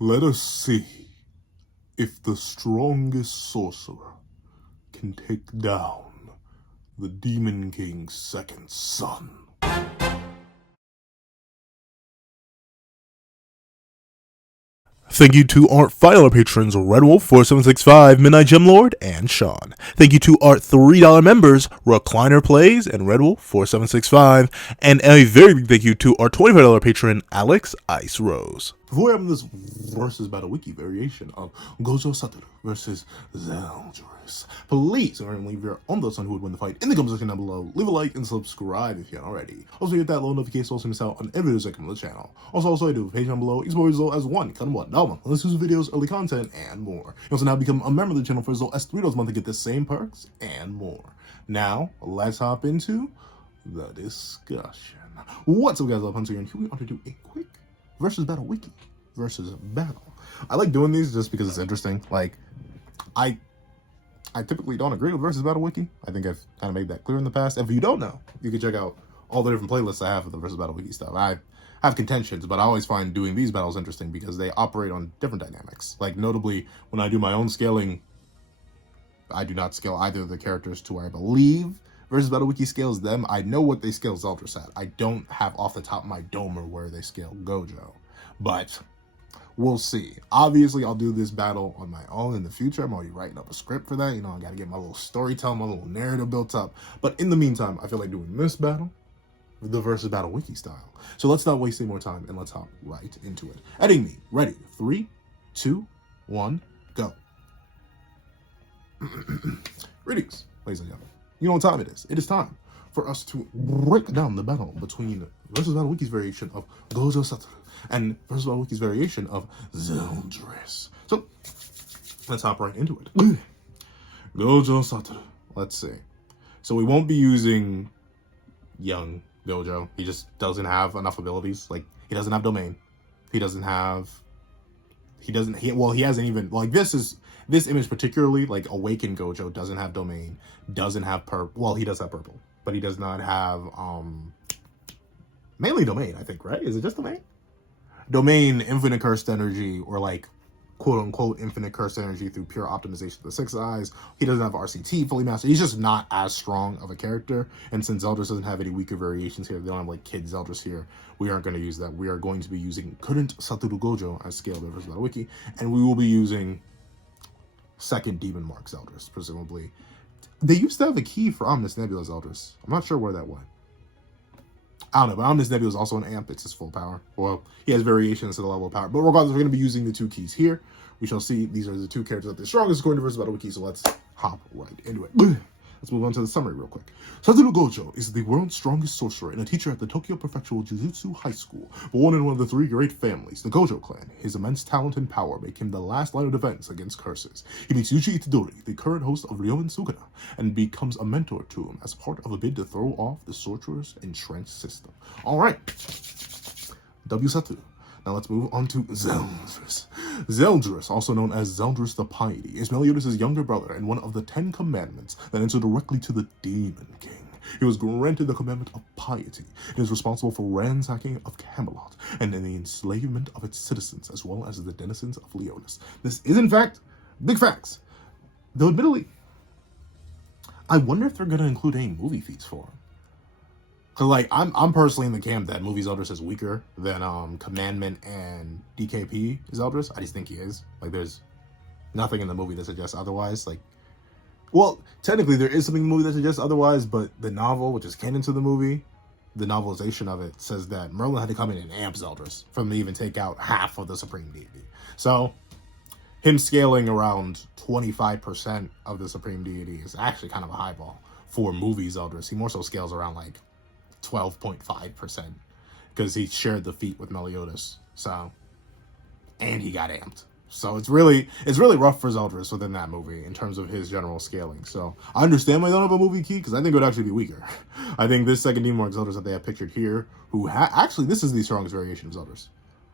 Let us see if the strongest sorcerer can take down the Demon King's second son. Thank you to our $5 patrons Red Wolf 4765, Midnight Gemlord, and Sean. Thank you to our $3 members Recliner Plays and Red Wolf 4765, and a very big thank you to our $25 patron Alex Ice Rose. Before we have this versus Battle Wiki variation of Gojo Satoru versus Zeldris, please remember leave your own thoughts on who would win the fight in the comment section down below. Leave a like and subscribe if you haven't already. Also hit that little notification so you miss out on every video that comes on the channel. Also I do a page down below. Each more as low as $1 exclusive videos, early content, and more. You also now become a member of the channel for as low as $3 a month to get the same perks and more. Now let's hop into the discussion. What's up, guys? I'm Hunter, and here we are to do a quick versus Battle Wiki versus battle. I like doing these just because it's interesting. Like, I typically don't agree with versus Battle Wiki. I think I've kind of made that clear in the past. And if you don't know, you can check out all the different playlists I have for the versus Battle Wiki stuff. I have contentions, but I always find doing these battles interesting because they operate on different dynamics. Like, notably, when I do my own scaling, I do not scale either of the characters to where I believe versus Battle Wiki scales them. I know what they scale Zeldris at. I don't have off the top of my dome or where they scale Gojo, but we'll see. Obviously, I'll do this battle on my own in the future. I'm already writing up a script for that. You know, I got to get my little storytelling, my little narrative built up. But in the meantime, I feel like doing this battle the versus Battle Wiki style. So let's not waste any more time and let's hop right into it. Editing me. Ready. 3, 2, 1, go. Greetings, ladies and gentlemen. You know what time it is. It is time for us to break down the battle between versus Battle Wiki's variation of Gojo Satoru and versus Battle Wiki's variation of Zeldris. So let's hop right into it. Gojo Satoru. Let's see. So we won't be using young Gojo. He just doesn't have enough abilities. Like, he doesn't have domain. He hasn't even, like, this image particularly, like, Awakened Gojo doesn't have domain, doesn't have purple. Well, he does have purple, but he does not have, mainly domain, I think, right? Is it just domain? Domain, infinite cursed energy, or like, quote-unquote infinite cursed energy through pure optimization of the 6 eyes. He doesn't have RCT fully mastered. He's just not as strong of a character. And since Zeldris doesn't have any weaker variations here, they don't have like Kid Zeldris here, we aren't going to use that. We are going to be using current Satoru Gojo as scaled versus Battle Wiki, and we will be using second Demon Mark Zeldris, presumably. They used to have a key for Omnis Nebula Zeldris. I'm not sure where that went. I don't know, but Omnis Nebula is also an amp. It's his full power. Well, he has variations to the level of power. But regardless, we're going to be using the 2 keys here. We shall see. These are the 2 characters that are the strongest according to versus Battle Wiki, so let's hop right into it. Let's move on to the summary real quick. Satoru Gojo is the world's strongest sorcerer and a teacher at the Tokyo Prefectural Jujutsu High School, born in one of the 3 great families, the Gojo clan. His immense talent and power make him the last line of defense against curses. He meets Yuji Itadori, the current host of Ryomen Sugana, and becomes a mentor to him as part of a bid to throw off the sorcerer's entrenched system. Alright, W Satoru. Now let's move on to Zeldris. Zeldris, also known as Zeldris the Piety, is Meliodas' younger brother and one of the 10 commandments that answer directly to the Demon King. He was granted the commandment of piety and is responsible for ransacking of Camelot and in the enslavement of its citizens, as well as the denizens of Leonis. This is, in fact, big facts. Though admittedly, I wonder if they're going to include any movie feats for him. Cause like I'm personally in the camp that movie Zeldris is weaker than Commandment and DKP Zeldris. I just think he is. Like, there's nothing in the movie that suggests otherwise. Like, well, technically there is something in the movie that suggests otherwise, but the novel, which is canon to the movie, the novelization of it says that Merlin had to come in and amp Zeldris for him to even take out half of the Supreme Deity. So him scaling around 25% of the Supreme Deity is actually kind of a high ball for movie Zeldris. He more so scales around like 12.5% because he shared the feat with Meliodas. So, and he got amped. So it's really rough for Zeldris within that movie in terms of his general scaling. So I understand why they don't have a movie key, because I think it would actually be weaker. I think this second Demon Mark Zeldris that they have pictured here, who actually this is the strongest variation of Zeldris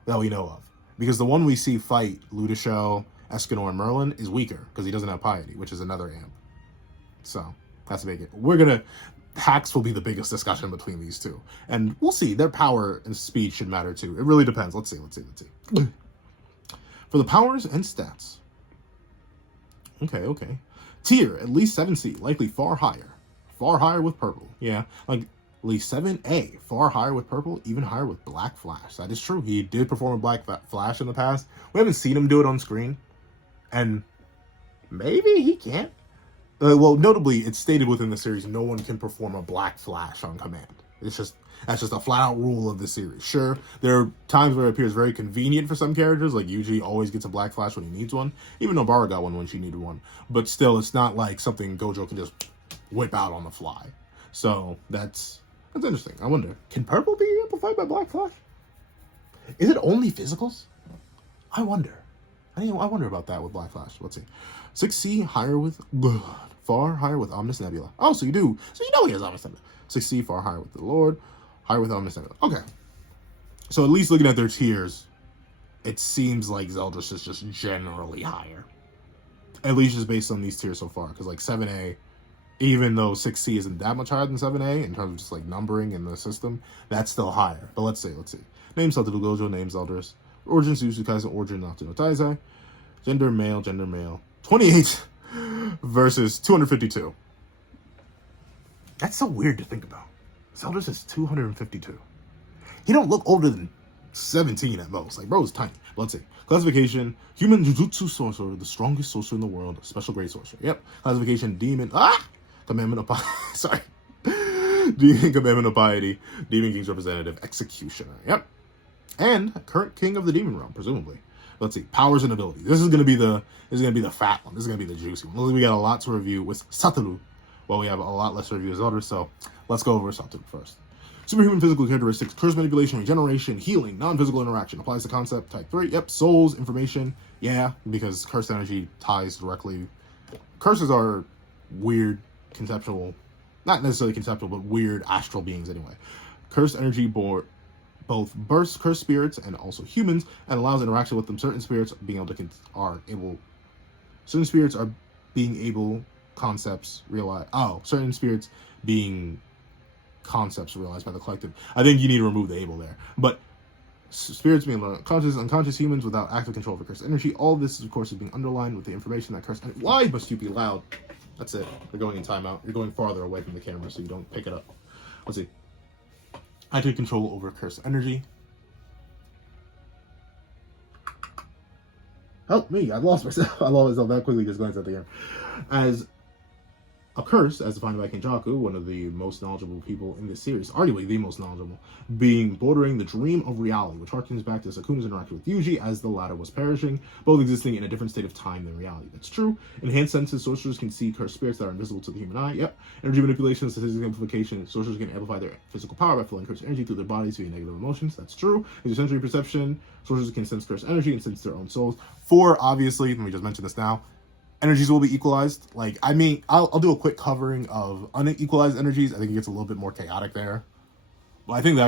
that we know of, because the one we see fight Ludishel, Escanor, and Merlin is weaker because he doesn't have piety, which is another amp. So that's make it. Hacks will be the biggest discussion between these 2. And we'll see. Their power and speed should matter too. It really depends. Let's see. For the powers and stats. Okay. Tier, at least 7C, likely far higher. Far higher with purple. Yeah, like at least 7A, far higher with purple, even higher with Black Flash. That is true. He did perform a Black Flash in the past. We haven't seen him do it on screen. And maybe he can't. Well, notably, it's stated within the series no one can perform a Black Flash on command. That's just a flat-out rule of the series. Sure, there are times where it appears very convenient for some characters, like Yuji always gets a Black Flash when he needs one, even Nobara got one when she needed one. But still, it's not like something Gojo can just whip out on the fly. So that's interesting. I wonder, can purple be amplified by Black Flash? Is it only physicals? I wonder. I wonder about that with Black Flash. Let's see. 6C higher with far higher with Omnis Nebula. Oh, so you do. So you know he has Omnis Nebula. 6C far higher with the Lord, higher with Omnis Nebula. Okay. So at least looking at their tiers, it seems like Zeldris is just generally higher. At least just based on these tiers so far. Because like 7A, even though 6C isn't that much higher than 7A in terms of just like numbering in the system, that's still higher. But let's see. Name Satoru Gojo, name Zeldris. Origin Jujutsu Kaisen, origin Natsu no Taizai. Gender male. 28 versus 252. That's so weird to think about. Zeldris is 252. He don't look older than 17 at most. Like, bro is tiny. But let's see. Classification, human Jujutsu sorcerer, the strongest sorcerer in the world, special grade sorcerer. Yep. Classification, demon. Commandment of piety. Sorry. Commandment of piety. Demon King's representative. Executioner. Yep. And current king of the demon realm, presumably. Let's see. Powers and abilities. This is gonna be the fat one. This is gonna be the juicy one. We got a lot to review with Satoru. Well, we have a lot less to review as others, so let's go over Satoru first. Superhuman physical characteristics, curse manipulation, regeneration, healing, non-physical interaction. Applies to concept type 3. Yep. Souls, information. Yeah, because cursed energy ties directly. Curses are weird, conceptual, not necessarily conceptual, but weird astral beings anyway. Cursed energy both bursts cursed spirits and also humans, and allows interaction with them. Certain spirits are being concepts realized by the collective. I think you need to remove the able there. But spirits being conscious, unconscious humans without active control over cursed energy. All of this, of course, is being underlined with the information that cursed energy. Why must you be loud? That's it. You're going in timeout. You're going farther away from the camera so you don't pick it up. Let's see. Active control over cursed energy. Help me, I lost myself. I lost myself that quickly just glanced at the game. As a curse, as defined by Kenjaku, one of the most knowledgeable people in this series, arguably the most knowledgeable, being bordering the dream of reality, which harkens back to Sukuna's interaction with Yuji as the latter was perishing, both existing in a different state of time than reality. That's true. Enhanced senses, sorcerers can see cursed spirits that are invisible to the human eye. Yep. Energy manipulation, statistical amplification, sorcerers can amplify their physical power by flowing cursed energy through their bodies via negative emotions. That's true. Extrasensory perception, sorcerers can sense cursed energy and sense their own souls. 4, obviously, let me just mention this now. Energies will be equalized. Like, I mean, I'll do a quick covering of unequalized energies. I think it gets a little bit more chaotic there. But I think that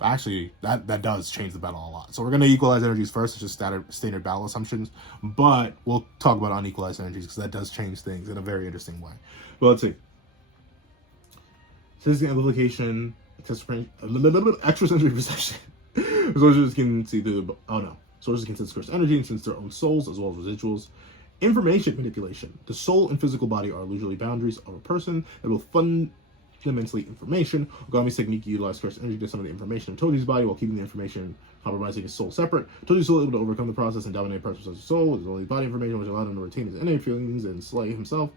actually that does change the battle a lot. So we're going to equalize energies first. It's just standard battle assumptions. But we'll talk about unequalized energies because that does change things in a very interesting way. But let's see. Statistical amplification, extrasensory perception. Sorcerers can see through the... Oh, no. Sorcerers can sense cursed energy and sense their own souls as well as residuals. Information manipulation. The soul and physical body are usually boundaries of a person that will fundamentally information. Ogami's technique utilizes cursed energy to summon the information of Toji's body while keeping the information compromising his soul separate. Toji's soul is able to overcome the process and dominate parts of his soul. His only body information which allowed him to retain his innate feelings and slay himself.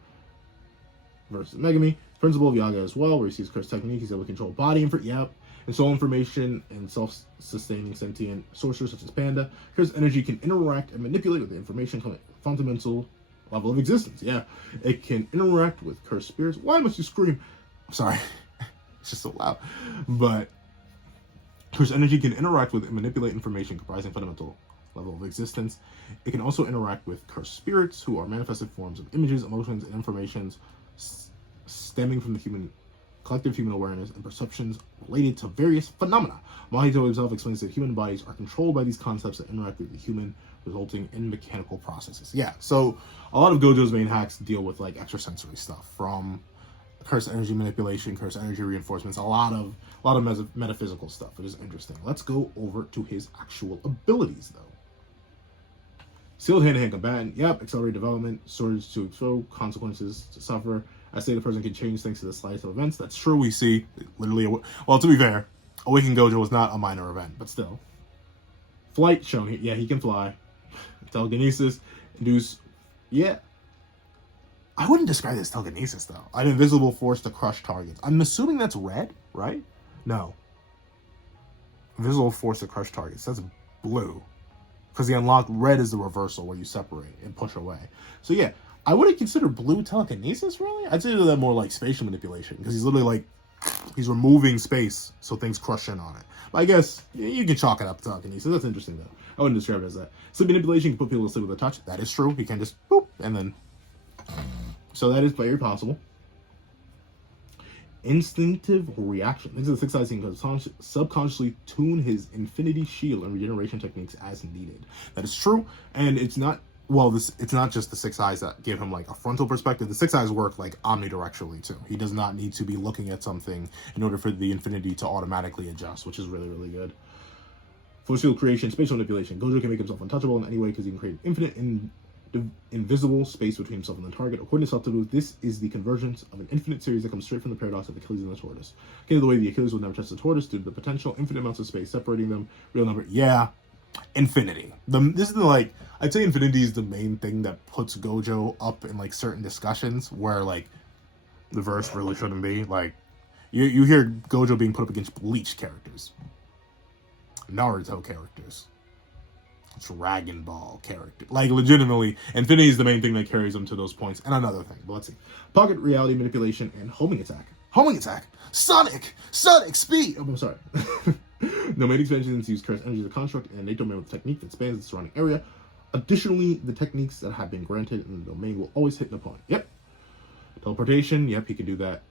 Versus Megami. Principle of Yaga as well, where he sees cursed technique. He's able to control body and soul information and self-sustaining sentient sorcerers such as Panda. Cursed energy can interact and manipulate with the information from a fundamental level of existence. Yeah, it can interact with cursed spirits. Why must you scream? I'm sorry, it's just so loud. But cursed energy can interact with and manipulate information comprising fundamental level of existence. It can also interact with cursed spirits, who are manifested forms of images, emotions, and informations stemming from the collective human awareness and perceptions related to various phenomena. Mahito himself explains that human bodies are controlled by these concepts that interact with the human, resulting in mechanical processes. Yeah, so a lot of Gojo's main hacks deal with like extrasensory stuff, from cursed energy manipulation, cursed energy reinforcements, a lot of metaphysical stuff. It is interesting. Let's go over to his actual abilities, though. Sealed hand-to-hand combatant. Yep. Accelerate development. Swords to throw. Consequences to suffer. I say the person can change things to the slightest of events. That's true. We see literally. Well, to be fair, Awakened Gojo was not a minor event, but still. Flight shown here. Yeah, he can fly. Telekinesis. Induce. Yeah. I wouldn't describe this telekinesis though. An invisible force to crush targets. I'm assuming that's red, right? No. Invisible force to crush targets. That's blue. Because the unlocked red is the reversal where you separate and push away. So yeah, I wouldn't consider blue telekinesis really. I'd say that more like spatial manipulation because he's literally like he's removing space so things crush in on it. But I guess you can chalk it up to telekinesis. That's interesting though. I wouldn't describe it as that. Sleep manipulation can put people to sleep with a touch. That is true. He can just boop and then. So that is very possible. Instinctive reaction. These are the 6 eyes he can subconsciously tune his infinity shield and regeneration techniques as needed. That is true, and it's not. Well, it's not just the 6 eyes that give him like a frontal perspective. The 6 eyes work like omnidirectionally too. He does not need to be looking at something in order for the infinity to automatically adjust, which is really, really good. Force field creation, spatial manipulation. Gojo can make himself untouchable in any way because he can create infinite invisible space between himself and the target. According to Satoru, this is the convergence of an infinite series that comes straight from the paradox of Achilles and the tortoise. Okay, the way the Achilles would never touch the tortoise due to the potential infinite amounts of space separating them. Real number, yeah, infinity. This is the like I'd say infinity is the main thing that puts Gojo up in like certain discussions where like the verse really shouldn't be. Like you hear Gojo being put up against Bleach characters, Naruto characters, Dragon Ball character. Like, legitimately, infinity is the main thing that carries them to those points. And another thing, but let's see. Pocket reality manipulation and homing attack. Homing attack! Sonic speed! Oh, I'm sorry. Domain expansions use cursed energy as a construct in an innate domain with a technique that spans the surrounding area. Additionally, the techniques that have been granted in the domain will always hit an opponent. Yep. Teleportation. Yep, he can do that.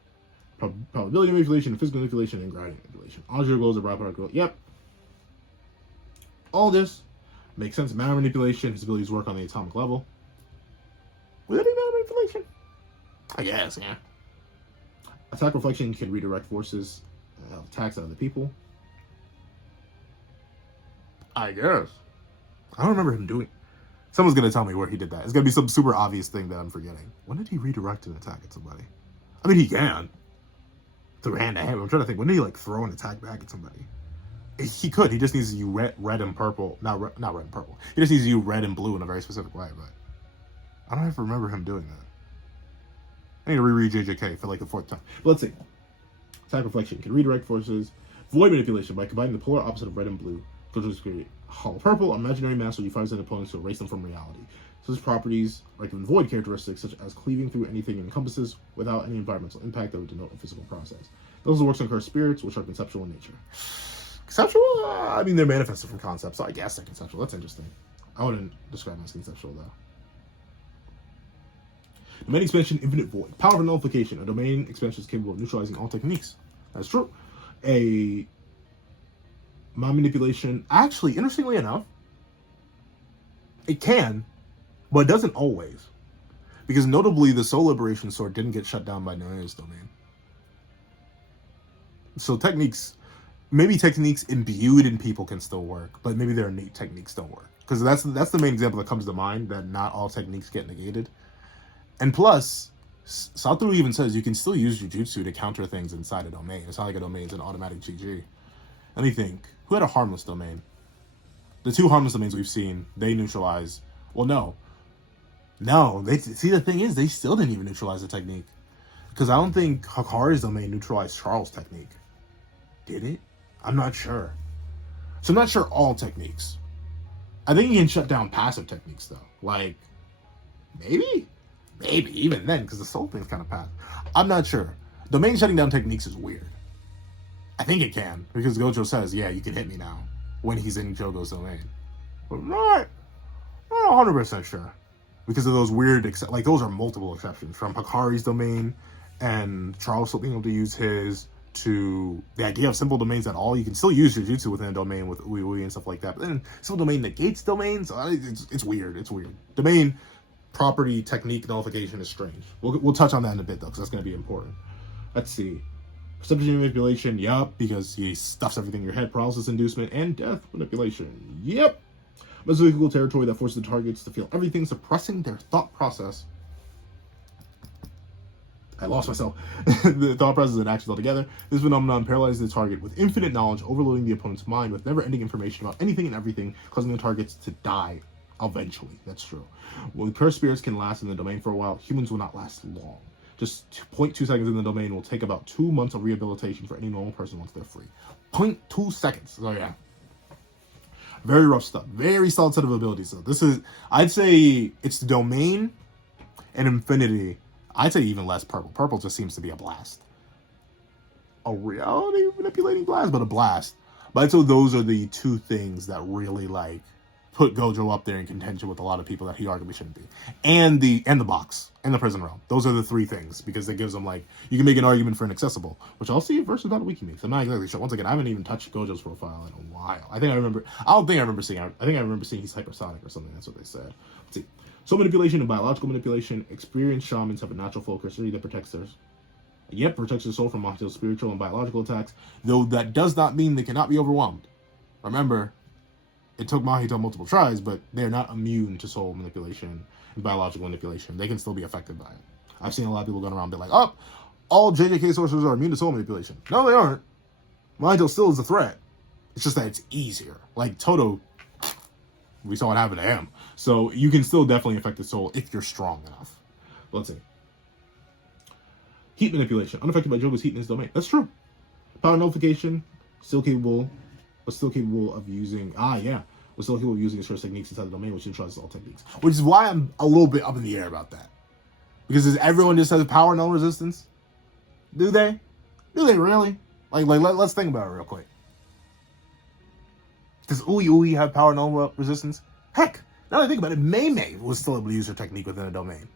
Probability manipulation, physical manipulation, and gravity manipulation. Algebra glows, a byproduct glow. Yep. All this makes sense. Matter manipulation, his abilities work on the atomic level. Would that be matter manipulation? I guess, yeah. Attack reflection can redirect forces, attacks out of the people. I guess. I don't remember him doing. Someone's gonna tell me where he did that. It's gonna be some super obvious thing that I'm forgetting. When did he redirect an attack at somebody? I mean, he can. Through hand to hand. I'm trying to think. When did he like throw an attack back at somebody? He could. He just needs to use red and purple. Not red and purple. He just needs to use red and blue in a very specific way. But I don't ever remember him doing that. I need to reread JJK for like the 4th time. But let's see. Attack reflection can redirect forces. Void manipulation by combining the polar opposite of red and blue. Gojo's create hollow purple, imaginary mass will use 5 opponents to erase them from reality. Such properties are given void characteristics such as cleaving through anything it encompasses without any environmental impact that would denote a physical process. It also works on cursed spirits, which are conceptual in nature. Conceptual? I mean, they're manifested from concepts, so I guess they're conceptual. That's interesting. I wouldn't describe them as conceptual, though. Domain expansion, infinite void. Power of nullification. A domain expansion is capable of neutralizing all techniques. That's true. A mind manipulation, actually, interestingly enough, it can, but it doesn't always. Because notably, the Soul Liberation Sword didn't get shut down by Noe's domain. So techniques... Maybe techniques imbued in people can still work, but maybe their innate techniques don't work. Because that's the main example that comes to mind, that not all techniques get negated. And plus, Satoru even says you can still use Jujutsu to counter things inside a domain. It's not like a domain's an automatic GG. Let me think. Who had a harmless domain? The 2 harmless domains we've seen, they neutralize. Well, no. No, see, the thing is, they still didn't even neutralize the technique. Because I don't think Hakari's domain neutralized Charles' technique. Did it? I'm not sure. So I'm not sure all techniques. I think you can shut down passive techniques, though. Like, maybe? Maybe, even then, because the soul thing's kind of passive. I'm not sure. Domain shutting down techniques is weird. I think it can, because Gojo says, yeah, you can hit me now, when he's in Jogo's domain. But I'm not 100% sure. Because of those weird, like, those are multiple exceptions. From Hakari's domain, and Charles still being able to use his, to the idea of simple domains at all. You can still use Jujutsu within a domain with Ui and stuff like that. But then simple domain negates domains. It's weird. It's weird. Domain property technique nullification is strange. We'll touch on that in a bit though, because that's going to be important. Let's see. Perception manipulation. Yup, because he stuffs everything in your head. Paralysis inducement and death manipulation. Yep. Mesophysical territory that forces the targets to feel everything, suppressing their thought process. I lost myself. The thought process and actions altogether. This phenomenon paralyzes the target with infinite knowledge, overloading the opponent's mind with never-ending information about anything and everything, causing the targets to die eventually. That's true. While cursed spirits can last in the domain for a while, humans will not last long. Just 0.2 seconds in the domain will take about 2 months of rehabilitation for any normal person once they're free. 0.2 seconds. So yeah. Very rough stuff. Very solid set of abilities. So this is, I'd say it's the domain and infinity. I'd say even less purple. Purple just seems to be a blast. A reality manipulating blast, but a blast. But so those are the two things that really like put Gojo up there in contention with a lot of people that he arguably shouldn't be. And the box and the prison realm. Those are the three things because it gives them like you can make an argument for inaccessible, which I'll see versus Battle Wiki makes. I'm not exactly sure. Once again, I haven't even touched Gojo's profile in a while. I think I remember seeing he's hypersonic or something. That's what they said. Let's see. Soul manipulation and biological manipulation. Experienced shamans have a natural focus that protects theirs. Yep, protects their soul from hostile spiritual and biological attacks, though that does not mean they cannot be overwhelmed. Remember, it took Mahito multiple tries, but they're not immune to soul manipulation and biological manipulation. They can still be affected by it. I've seen a lot of people going around and be like, oh, all JJK sorcerers are immune to soul manipulation. No, they aren't. Mahito still is a threat. It's just that it's easier. Like Toto, we saw what happened to him. So you can still definitely affect the soul if you're strong enough. Let's see. Heat manipulation. Unaffected by Jogo's heat in his domain. That's true. Power nullification. Still capable of using... was still capable of using his techniques inside the domain, which neutralizes all techniques. Which is why I'm a little bit up in the air about that. Because does everyone just have power null resistance? Do they? Do they really? Let's think about it real quick. Does Ui have power null resistance? Heck, now that I think about it, Mei was still able to use her technique within a domain.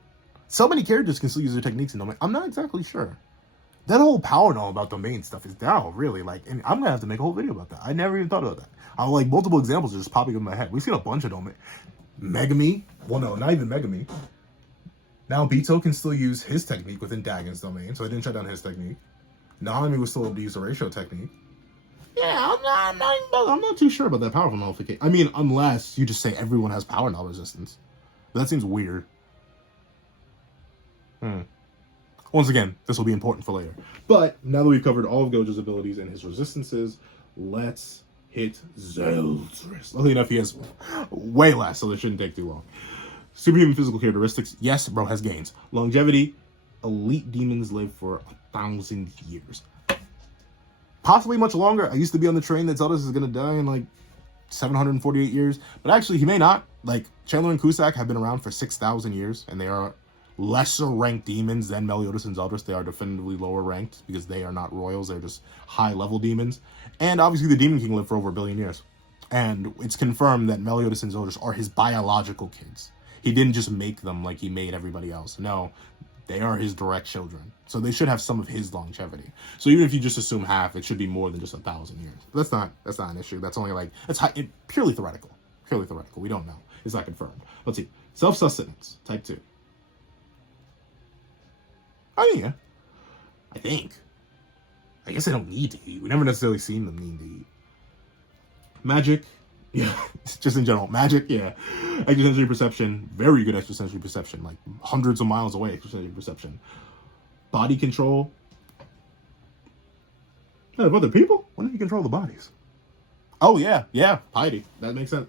So many characters can still use their techniques in domain. I'm not exactly sure. That whole power null about domain stuff is now really and I'm gonna have to make a whole video about that. I never even thought about that. Multiple examples are just popping in my head. We've seen a bunch of domain. Megami. Well, no, not even Megami. Now Bito can still use his technique within Dagon's domain, so I didn't shut down his technique. Nanami was still able to use the ratio technique. Yeah, I'm not too sure about that powerful nullification. I mean, unless you just say everyone has power null resistance. But that seems weird. Once again, this will be important for later. But now that we've covered all of Gojo's abilities and his resistances, let's hit Zeldris. Luckily enough, he has way less, so this shouldn't take too long. Superhuman physical characteristics. Yes, bro has gains. Longevity. Elite demons live for 1,000 years. Possibly much longer. I used to be on the train that Zeldris is going to die in 748 years. But actually, he may not. Chandler and Cusack have been around for 6,000 years. And they are lesser ranked demons than Meliodas and Zeldris. They are definitively lower ranked because they are not royals. They're just high level demons. And obviously, the Demon King lived for over 1 billion years. And it's confirmed that Meliodas and Zeldris are his biological kids. He didn't just make them like he made everybody else. No, they are his direct children. So they should have some of his longevity. So even if you just assume half, it should be more than just 1,000 years. But that's not an issue. That's only purely theoretical. Purely theoretical. We don't know. It's not confirmed. Let's see. Self-sustenance, type 2. Oh yeah. I think. I guess they don't need to eat. We never necessarily seen them need to eat. Magic. Yeah, just in general. Magic, yeah. Extrasensory perception, very good extrasensory perception, hundreds of miles away extrasensory perception. Body control. Of other people? When did he control the bodies? Oh, yeah, piety. That makes sense.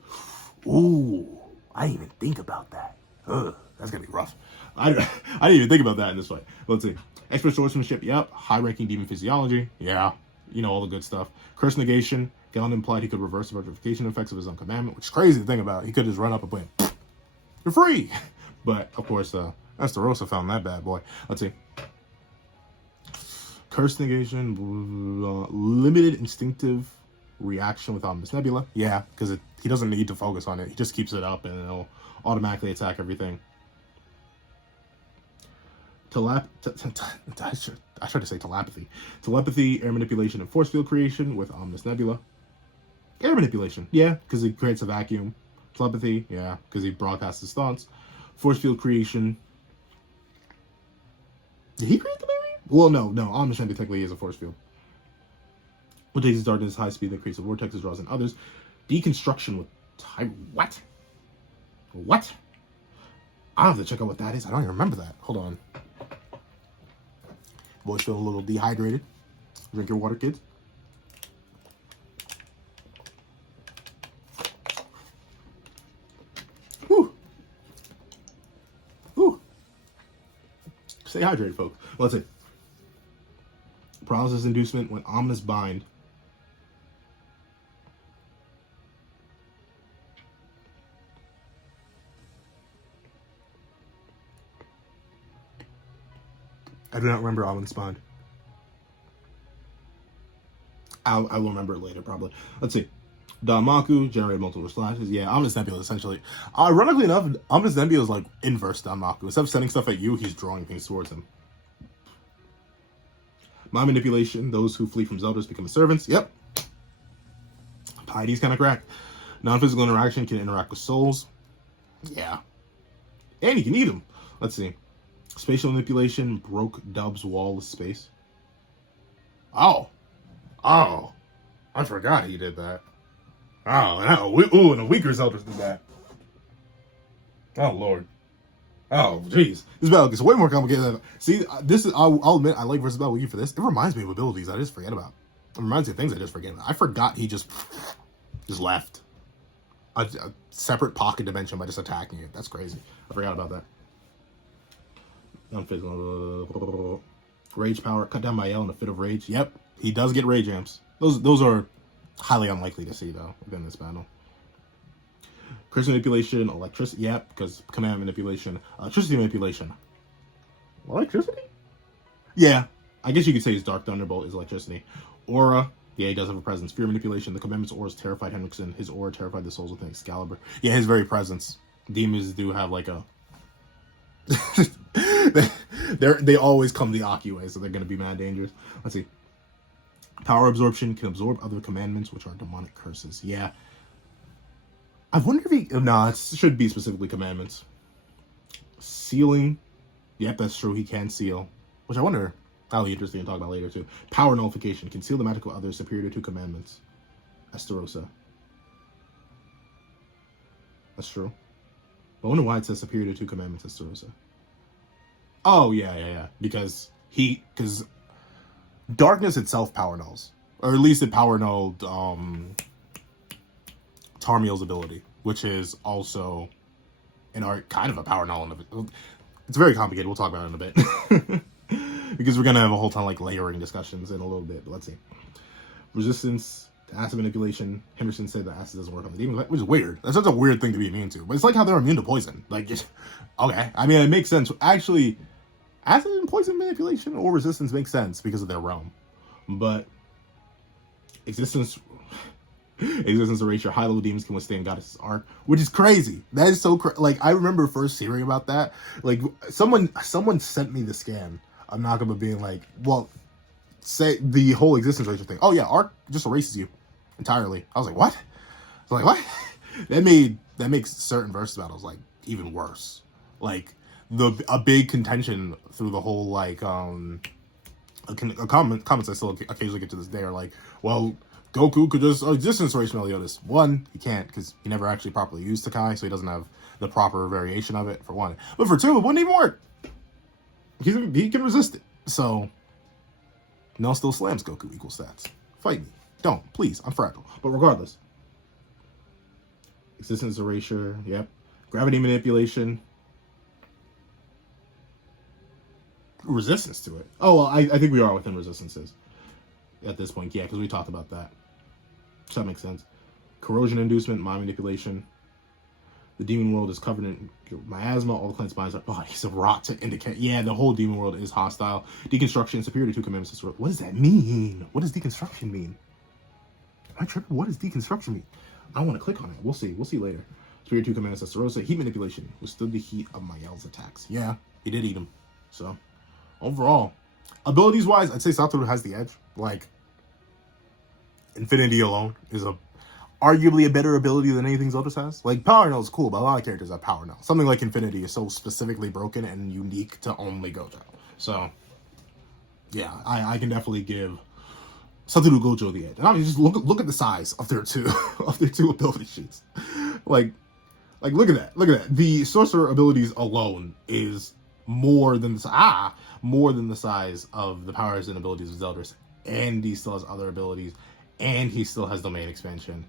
Ooh, I didn't even think about that. Ugh, that's gonna be rough. I didn't even think about that in this fight. Let's see. Expert swordsmanship, yep. High-ranking demon physiology, yeah. All the good stuff. Curse negation. Galen implied he could reverse the petrification effects of his own commandment, which is crazy to think about. He could just run up and play, you're free! But, of course, Esterosa found that bad boy. Let's see. Curse negation. Limited instinctive reaction with Omnis Nebula. Yeah, because he doesn't need to focus on it. He just keeps it up and it'll automatically attack everything. I tried to say telepathy. Telepathy, air manipulation, and force field creation with Omnis Nebula. Air manipulation, yeah, because he creates a vacuum. Telepathy, yeah, because he broadcasts his thoughts. Force field creation. Did he create the barrier? Well, no. Omnis Nebula technically is a force field. What takes his darkness high speed that creates a vortex that draws in others. Deconstruction with what? What? I have to check out what that is. I don't even remember that. Hold on. Boy's feeling a little dehydrated. Drink your water, kids. Whew. Whew. Stay hydrated, folks. Let's see. Paralysis inducement when ominous bind. I do not remember ominous bind. I will remember it later, probably. Let's see. Danmaku generated multiple slashes. Yeah, Ominous Nebula, essentially. Ironically enough, Ominous Nebula is like inverse Danmaku. Instead of sending stuff at you, he's drawing things towards him. Mind manipulation. Those who flee from Zeldris become servants. Yep. Piety's kind of cracked. Non-physical interaction can interact with souls. Yeah. And you can eat them. Let's see. Spatial manipulation broke Dub's wall of space. Oh. Oh. I forgot he did that. Oh, no. Ooh, and a weaker Zeldris did that. Oh, Lord. Oh, jeez. This battle gets way more complicated than... See, this is... I'll admit, I like versus Battle Wiki for this. It reminds me of abilities I just forget about. It reminds me of things I just forget about. I forgot he just left a separate pocket dimension by just attacking it. That's crazy. I forgot about that. Non-physical... Rage power. Cut down by L in a fit of rage. Yep. He does get rage amps. Those are highly unlikely to see, though, within this battle. Crystal manipulation, electricity. Yep, because command manipulation. Electricity manipulation. Electricity? Yeah. I guess you could say his Dark Thunderbolt is electricity. Aura. Yeah, he does have a presence. Fear manipulation. The commandment's auras terrified Henriksen. His aura terrified the souls within Excalibur. Yeah, his very presence. Demons do have like a... they always come the Aki way, so they're going to be mad dangerous. Let's see. Power absorption can absorb other commandments, which are demonic curses. Yeah. I wonder if he... Nah, it should be specifically commandments. Sealing. Yep, that's true. He can seal. Which I wonder... That'll be interesting to talk about later, too. Power nullification. Conceal the magic of others superior to commandments. Esterosa. That's true. I wonder why it says superior to commandments, Esterosa. Oh, yeah. Because darkness itself power nulls. Or at least it power nulled Tarmiel's ability, which is also kind of a power null. It's very complicated. We'll talk about it in a bit. Because we're going to have a whole ton of like layering discussions in a little bit. But let's see. Resistance to acid manipulation. Henderson said that acid doesn't work on the demon, which is weird. That's such a weird thing to be immune to. But it's like how they're immune to poison. Like, just, okay. I mean, it makes sense. Actually, acid and poison manipulation or resistance makes sense because of their realm. But existence erasure, high level demons can withstand Goddess's arc, which is crazy. That is so like, I remember first hearing about that. Like, someone sent me the scan of Nakaba being like, well, say the whole existence erasure thing. Oh yeah, arc just erases you entirely. I was like, what? I was like, what? That makes certain versus battles like even worse. Like a big contention through the whole like comments I still occasionally get to this day are like, well, Goku could just existence erase Meliodas. One, he can't because he never actually properly used Takai, so he doesn't have the proper variation of it, for one. But for two, it wouldn't even work. He can resist it. So, Nell still slams Goku equal stats. Fight me. Don't. Please. I'm fragile. But regardless. Existence erasure. Yep. Gravity manipulation. Resistance to it. Oh, well, I think we are within resistances at this point. Yeah, because we talked about that. So that makes sense. Corrosion inducement, mind manipulation. The demon world is covered in miasma. All the cleansed minds are bodies of rot to indicate. Yeah, the whole demon world is hostile. Deconstruction, superior to two commandments. What does that mean? What does deconstruction mean? Am I tripping? What does deconstruction mean? I want to click on it. We'll see. We'll see later. Superior to commandments. Esterosa. Heat manipulation. Withstood the heat of Mael's attacks. Yeah, he did eat him. So, overall, abilities-wise, I'd say Satoru has the edge. Like, Infinity alone is arguably a better ability than anything Zeldris has. Like, Power Null is cool, but a lot of characters have Power Null. Something like Infinity is so specifically broken and unique to only Gojo. So, yeah, I can definitely give Satoru Gojo the edge. And I mean, just look at the size of their two ability sheets. Like, Like, look at that. Look at that. The sorcerer abilities alone is more than the size of the powers and abilities of Zeldris. And he still has other abilities. And he still has domain expansion.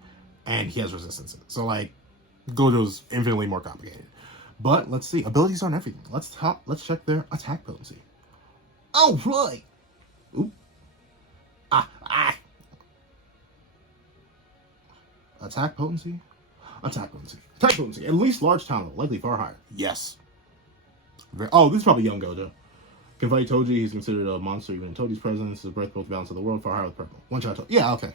And he has resistance. So, like, Gojo's infinitely more complicated. But let's see. Abilities aren't everything. Let's check their attack potency. Oh, right. Oop. Attack potency? Attack potency. Attack potency. At least large talent. Likely far higher. Yes. Oh, this is probably young Gojo. Can fight Toji. He's considered a monster even in Toji's presence. His breath both balance of the world. Far higher with purple. One shot Toji. Yeah, okay.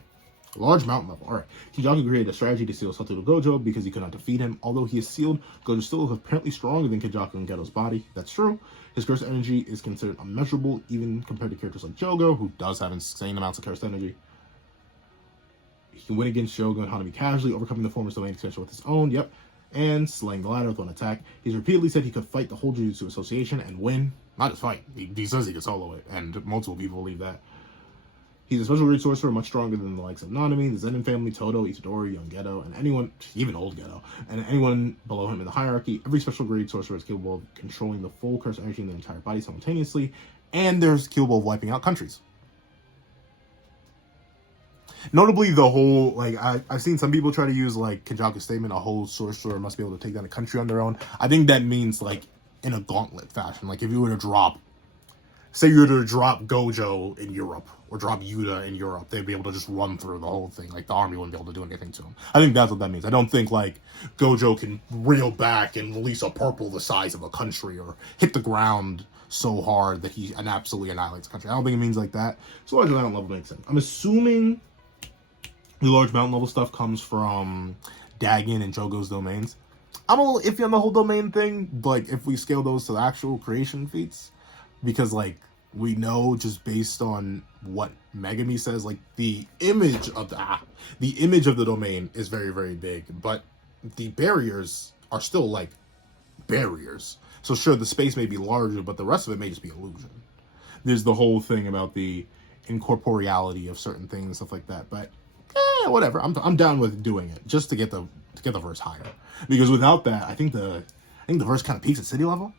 Large mountain level. Alright. Kenjaku created a strategy to seal Satoru Gojo because he could not defeat him. Although he is sealed, Gojo still is apparently stronger than Kenjaku and Geto's body. That's true. His curse energy is considered unmeasurable, even compared to characters like Jogo, who does have insane amounts of curse energy. He can win against Shogun Hanami casually, overcoming the former's domain expansion with his own, yep, and slaying the latter with one attack. He's repeatedly said he could fight the whole Jujutsu Association and win. Not just fight. He says he can solo it, and multiple people believe that. He's a special grade sorcerer, much stronger than the likes of Nanami, the Zenin family, Todo, Itadori, young Geto, and anyone, even old Geto, and anyone below him in the hierarchy. Every special grade sorcerer is capable of controlling the full curse energy in the entire body simultaneously, and they're capable of wiping out countries. Notably, the whole, like, I've seen some people try to use, like, Kenjaku's statement, a whole sorcerer must be able to take down a country on their own. I think that means, like, in a gauntlet fashion. Like, if you were to drop, say you were to drop Gojo in Europe, or drop Yuta in Europe, they'd be able to just run through the whole thing. Like, the army wouldn't be able to do anything to him. I think that's what that means. I don't think, like, Gojo can reel back and release a purple the size of a country, or hit the ground so hard that he absolutely annihilates a country. I don't think it means like that. So large mountain level makes sense. I'm assuming the large mountain level stuff comes from Dagon and Jogo's domains. I'm a little iffy on the whole domain thing, like, if we scale those to the actual creation feats, because, like, we know just based on what Megami says, like, the image of the domain is very, very big, but the barriers are still, like, barriers. So sure, the space may be larger, but the rest of it may just be illusion. There's the whole thing about the incorporeality of certain things and stuff like that, but whatever. I'm down with doing it just to get the verse higher, because without that, I think the verse kind of peaks at city level,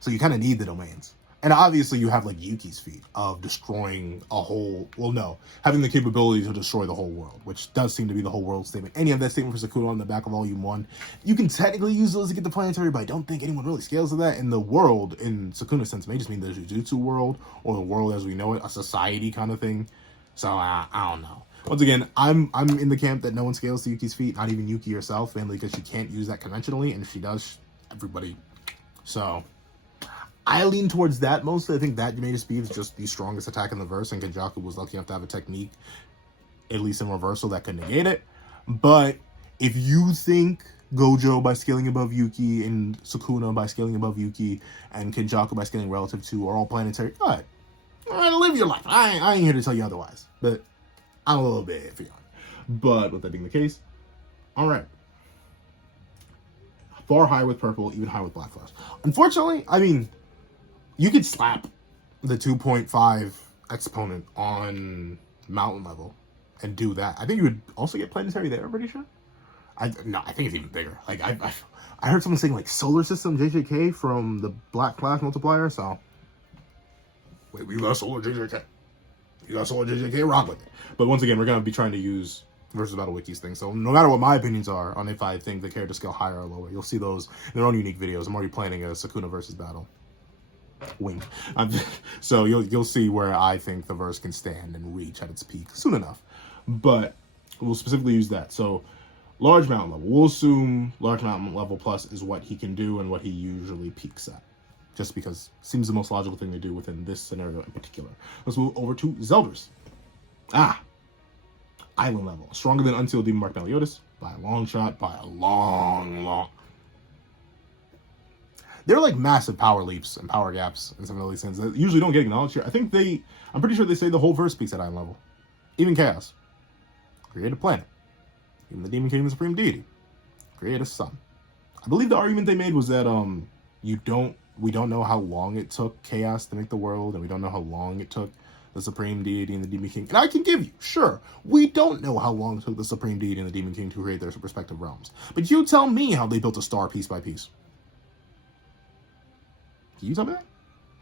so you kind of need the domains. And obviously, you have, like, Yuki's feat of destroying a whole... Well, no. Having the capability to destroy the whole world, which does seem to be the whole world statement. And you have that statement for Satoru on the back of Volume 1. You can technically use those to get the planetary, but I don't think anyone really scales to that. And the world, in Sukuna's sense, may just mean the Jujutsu world, or the world as we know it, a society kind of thing. So, I don't know. Once again, I'm in the camp that no one scales to Yuki's feat, not even Yuki herself, mainly because she can't use that conventionally, and if she does, everybody... So... I lean towards that mostly. I think that you may just be just the strongest attack in the verse, and Kenjaku was lucky enough to have a technique, at least in reversal, that could negate it. But if you think Gojo by scaling above Yuki, and Sukuna by scaling above Yuki, and Kenjaku by scaling relative to are all planetary, go ahead. All right, live your life. I ain't here to tell you otherwise. But I'm a little bit iffy on it. But with that being the case, all right. Far higher with purple, even higher with black flowers. Unfortunately, I mean... You could slap the 2.5 exponent on mountain level and do that. I think you would also get planetary there, I'm pretty sure. I think it's even bigger. Like, I heard someone saying, like, solar system JJK from the black class multiplier, so... Wait, we got solar JJK. You got solar JJK, rock with it. But once again, we're going to be trying to use versus Battle Wikis thing, so no matter what my opinions are on if I think the character scale higher or lower, you'll see those in their own unique videos. I'm already planning a Sukuna versus battle. Wink. So you'll see where I think the verse can stand and reach at its peak soon enough. But we'll specifically use that. So large mountain level. We'll assume large mountain level plus is what he can do and what he usually peaks at. Just because it seems the most logical thing to do within this scenario in particular. Let's move over to Zeldris. Island level. Stronger than Unsealed Demon Mark Meliodas by a long shot, by a long... They're like massive power leaps and power gaps in some of these things that usually don't get acknowledged here. I'm pretty sure they say the whole verse speaks at island level. Even Chaos. Create a planet. Even the Demon Kingdom Supreme Deity. Create a sun. I believe the argument they made was that we don't know how long it took Chaos to make the world, and we don't know how long it took the Supreme Deity and the Demon King. And I can give you, sure, we don't know how long it took the Supreme Deity and the Demon King to create their respective realms. But you tell me how they built a star piece by piece. Can you tell me that?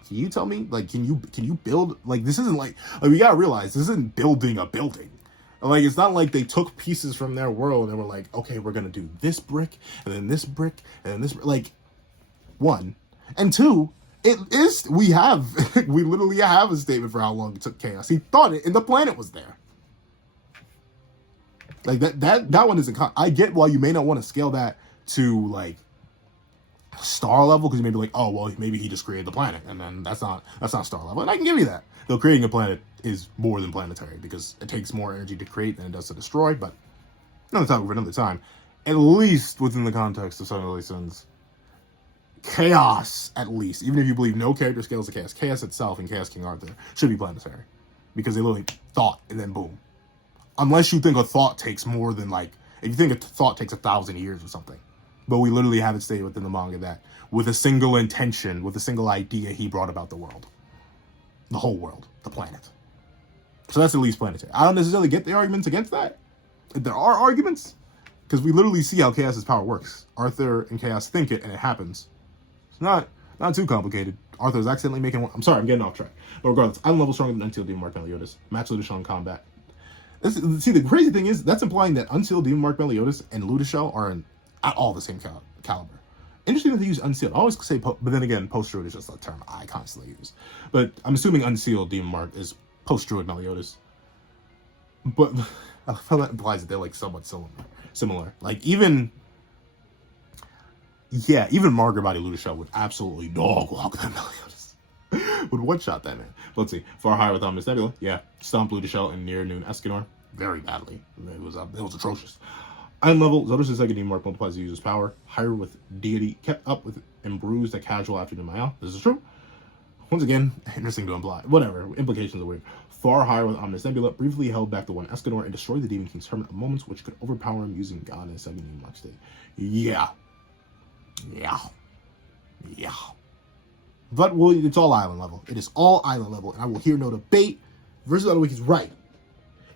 Can you tell me, like, can you build, like, this isn't like we gotta realize, this isn't building a building. Like, it's not like they took pieces from their world and were like, okay, we're gonna do this brick, and then this brick, and then this, like, one. And two, it is, we literally have a statement for how long it took Chaos. He thought it, and the planet was there. Like, that one isn't, I get why you may not want to scale that to, like, star level, because you may be like, oh, well, maybe he just created the planet, and then that's not star level, and I can give you that. Though creating a planet is more than planetary, because it takes more energy to create than it does to destroy, but another topic for another time. At least within the context of Sonoly Sun's Chaos, at least, even if you believe no character scales to Chaos, Chaos itself and Chaos King Arthur should be planetary, because they literally thought, and then boom. Unless you think a thought takes more than, like, if you think a thought takes 1,000 years or something. But we literally have it stated within the manga that with a single intention, with a single idea, he brought about the world. The whole world. The planet. So that's at least planetary. I don't necessarily get the arguments against that. If there are arguments, because we literally see how Chaos's power works. Arthur and Chaos think it, and it happens. It's not too complicated. Arthur's accidentally making one. I'm sorry, I'm getting off track. But regardless, I'm level stronger than Unsealed Demon Mark Meliodas. Match Ludishell in combat. See, the crazy thing is, that's implying that Unsealed Demon Mark Meliodas and Ludishell are at all the same caliber. Interesting that they use Unsealed. I always say, but then again, post-druid is just a term I constantly use. But I'm assuming Unsealed Demon Mark is post-druid Meliodas. But I feel that implies that they're, like, somewhat similar. Like, even Margaret Body Ludishell would absolutely dog walk that Meliodas. Would one-shot that man. But let's see. Far higher with Omnis Nebula. Yeah. Stomp Ludishell and near noon Escanor. Very badly. It was atrocious. Island level, Zeldris' second Demon Mark multiplies the user's power. Higher with Deity, kept up with and bruised at casual after Mayal. This is true. Once again, interesting to imply. Whatever, implications are weird. Far higher with Omnis Nebula, briefly held back the one Escanor and destroyed the Demon King's hermit at moments which could overpower him using God in a second Demon Mark state. Yeah. But it's all island level. It is all island level, and I will hear no debate. Versus Other Week is right.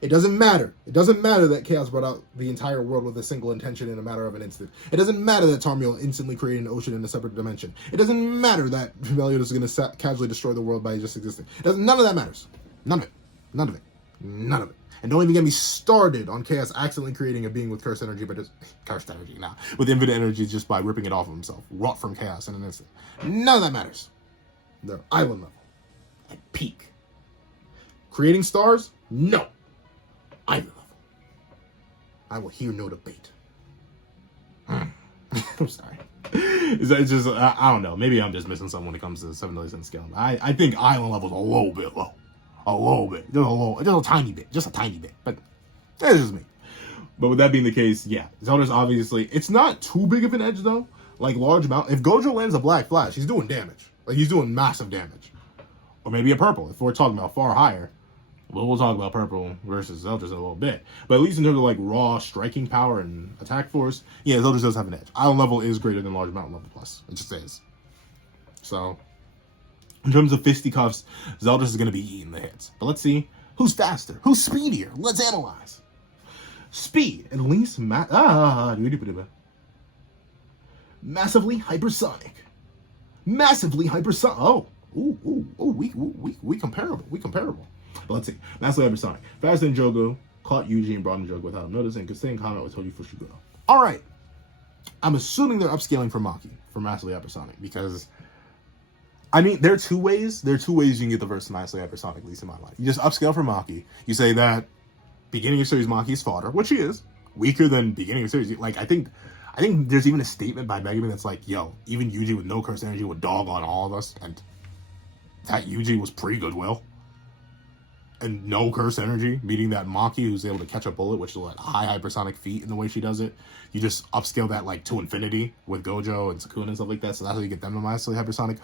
It doesn't matter. It doesn't matter that Chaos brought out the entire world with a single intention in a matter of an instant. It doesn't matter that Tarmiel instantly created an ocean in a separate dimension. It doesn't matter that Meliodas is going to casually destroy the world by just existing. None of that matters. None of it. And don't even get me started on Chaos accidentally creating a being with cursed energy, but just cursed energy now. With infinite energy just by ripping it off of himself. Wrought from Chaos in an instant. None of that matters. They're island level. At peak. Creating stars? No. Island level. I will hear no debate. I'm sorry. It's just, I don't know. Maybe I'm just missing something when it comes to the 7 Deadly Sins scale. I think island level's a little bit low. A little bit. Just a tiny bit. Just a tiny bit. But that's just me. But with that being the case, yeah. Zeldris obviously, it's not too big of an edge though. Like large amount. If Gojo lands a black flash, he's doing damage. Like he's doing massive damage. Or maybe a purple. If we're talking about far higher. Well, we'll talk about purple versus Zeldris in a little bit. But at least in terms of like raw striking power and attack force, yeah, Zeldris does have an edge. Island level is greater than large mountain level plus. It just is. So, in terms of fisticuffs, Zeldris is going to be eating the hits. But let's see who's faster, who's speedier. Let's analyze. Speed, at least massively hypersonic. Massively hypersonic. Oh, we comparable. But let's see. Massively hypersonic. Faster than Jogo, caught Yuji and brought in Jogo without him noticing, and could stay in combat with tojifushiguro. Alright. I'm assuming they're upscaling for Maki, for massively hypersonic, because I mean, there are two ways. You can get the verse massively hypersonic, at least in my mind. You just upscale for Maki. You say that beginning of series Maki is fodder, which he is. Weaker than beginning of series. Like, I think there's even a statement by Megaman that's like, yo, even Yuji with no cursed energy would dog on all of us, and that Yuji was pretty goodwill. And no curse energy, meaning that Maki, who's able to catch a bullet, which is like high hypersonic feet in the way she does it, you just upscale that like to infinity with Gojo and Sukuna and stuff like that, so that's how you get them to massively hypersonic.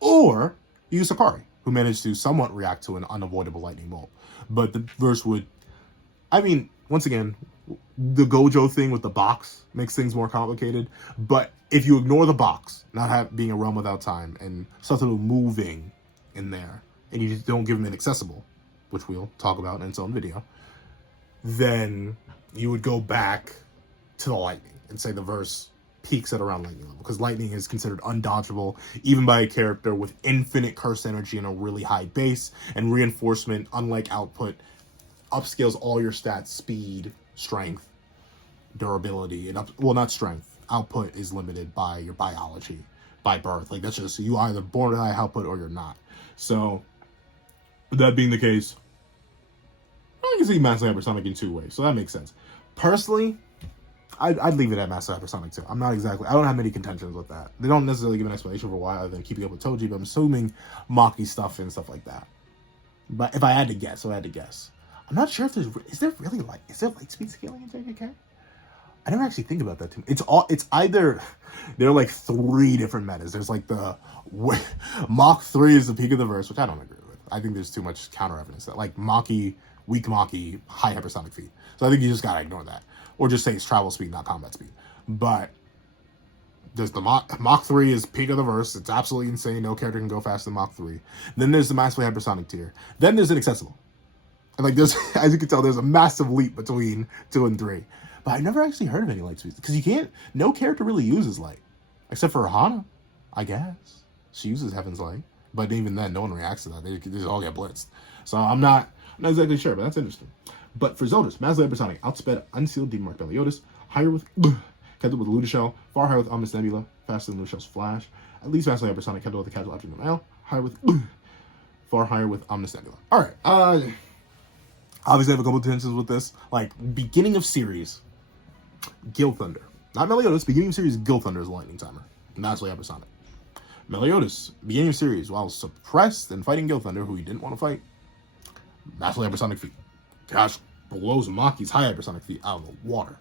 Or you use Sakari, who managed to somewhat react to an unavoidable lightning bolt. But the verse would, I mean, once again, the Gojo thing with the box makes things more complicated, but if you ignore the box, not being a realm without time, and Satoru moving in there, and you just don't give him inaccessible, which we'll talk about in its own video, then you would go back to the lightning and say the verse peaks at around lightning level, because lightning is considered undodgeable even by a character with infinite curse energy and a really high base, and reinforcement, unlike output, upscales all your stats: speed, strength, durability, and well, not strength. Output is limited by your biology, by birth. Like, that's just, you either born with high output or you're not. So that being the case, I can see massively hypersonic in 2 ways, so that makes sense. Personally, I'd leave it at Master Hypersonic too. I don't have many contentions with that. They don't necessarily give an explanation for why, other than keeping up with Toji, but I'm assuming Maki stuff and stuff like that. But if I had to guess, I'm not sure if is there light speed scaling in JJK? I never actually think about that too. It's either, there are like 3 different metas. There's like the Mach 3 is the peak of the verse, which I don't agree with. I think there's too much counter evidence that, like, Maki, weak Maki, high hypersonic feat. So I think you just gotta ignore that. Or just say it's travel speed, not combat speed. But there's the Mach 3 is peak of the verse. It's absolutely insane. No character can go faster than Mach 3. Then there's the massively hypersonic tier. Then there's inaccessible. And like, there's, as you can tell, there's a massive leap between 2 and 3. But I never actually heard of any light speeds, because you can't, no character really uses light. Except for Hana, I guess. She uses Heaven's Light. But even then, no one reacts to that. They just all get blitzed. So I'm not exactly sure, but that's interesting. But for Zeldris, massively hypersonic, outsped unsealed demon mark Meliodas, higher with kept up with Ludishell, far higher with Omnis Nebula, faster than Ludishell's Flash, at least massively hypersonic, kept up with the casual object of Mail, higher with far higher with Omnis Nebula. Alright, obviously I have a couple of tensions with this. Like, beginning of series, Gil Thunder. Not Meliodas, beginning of series, Gil Thunder is a lightning timer. Massively hypersonic. Meliodas, beginning of series, while suppressed and fighting Gil Thunder, who he didn't want to fight, massively hypersonic feat. Gosh, blows Maki's high hypersonic feat out of the water.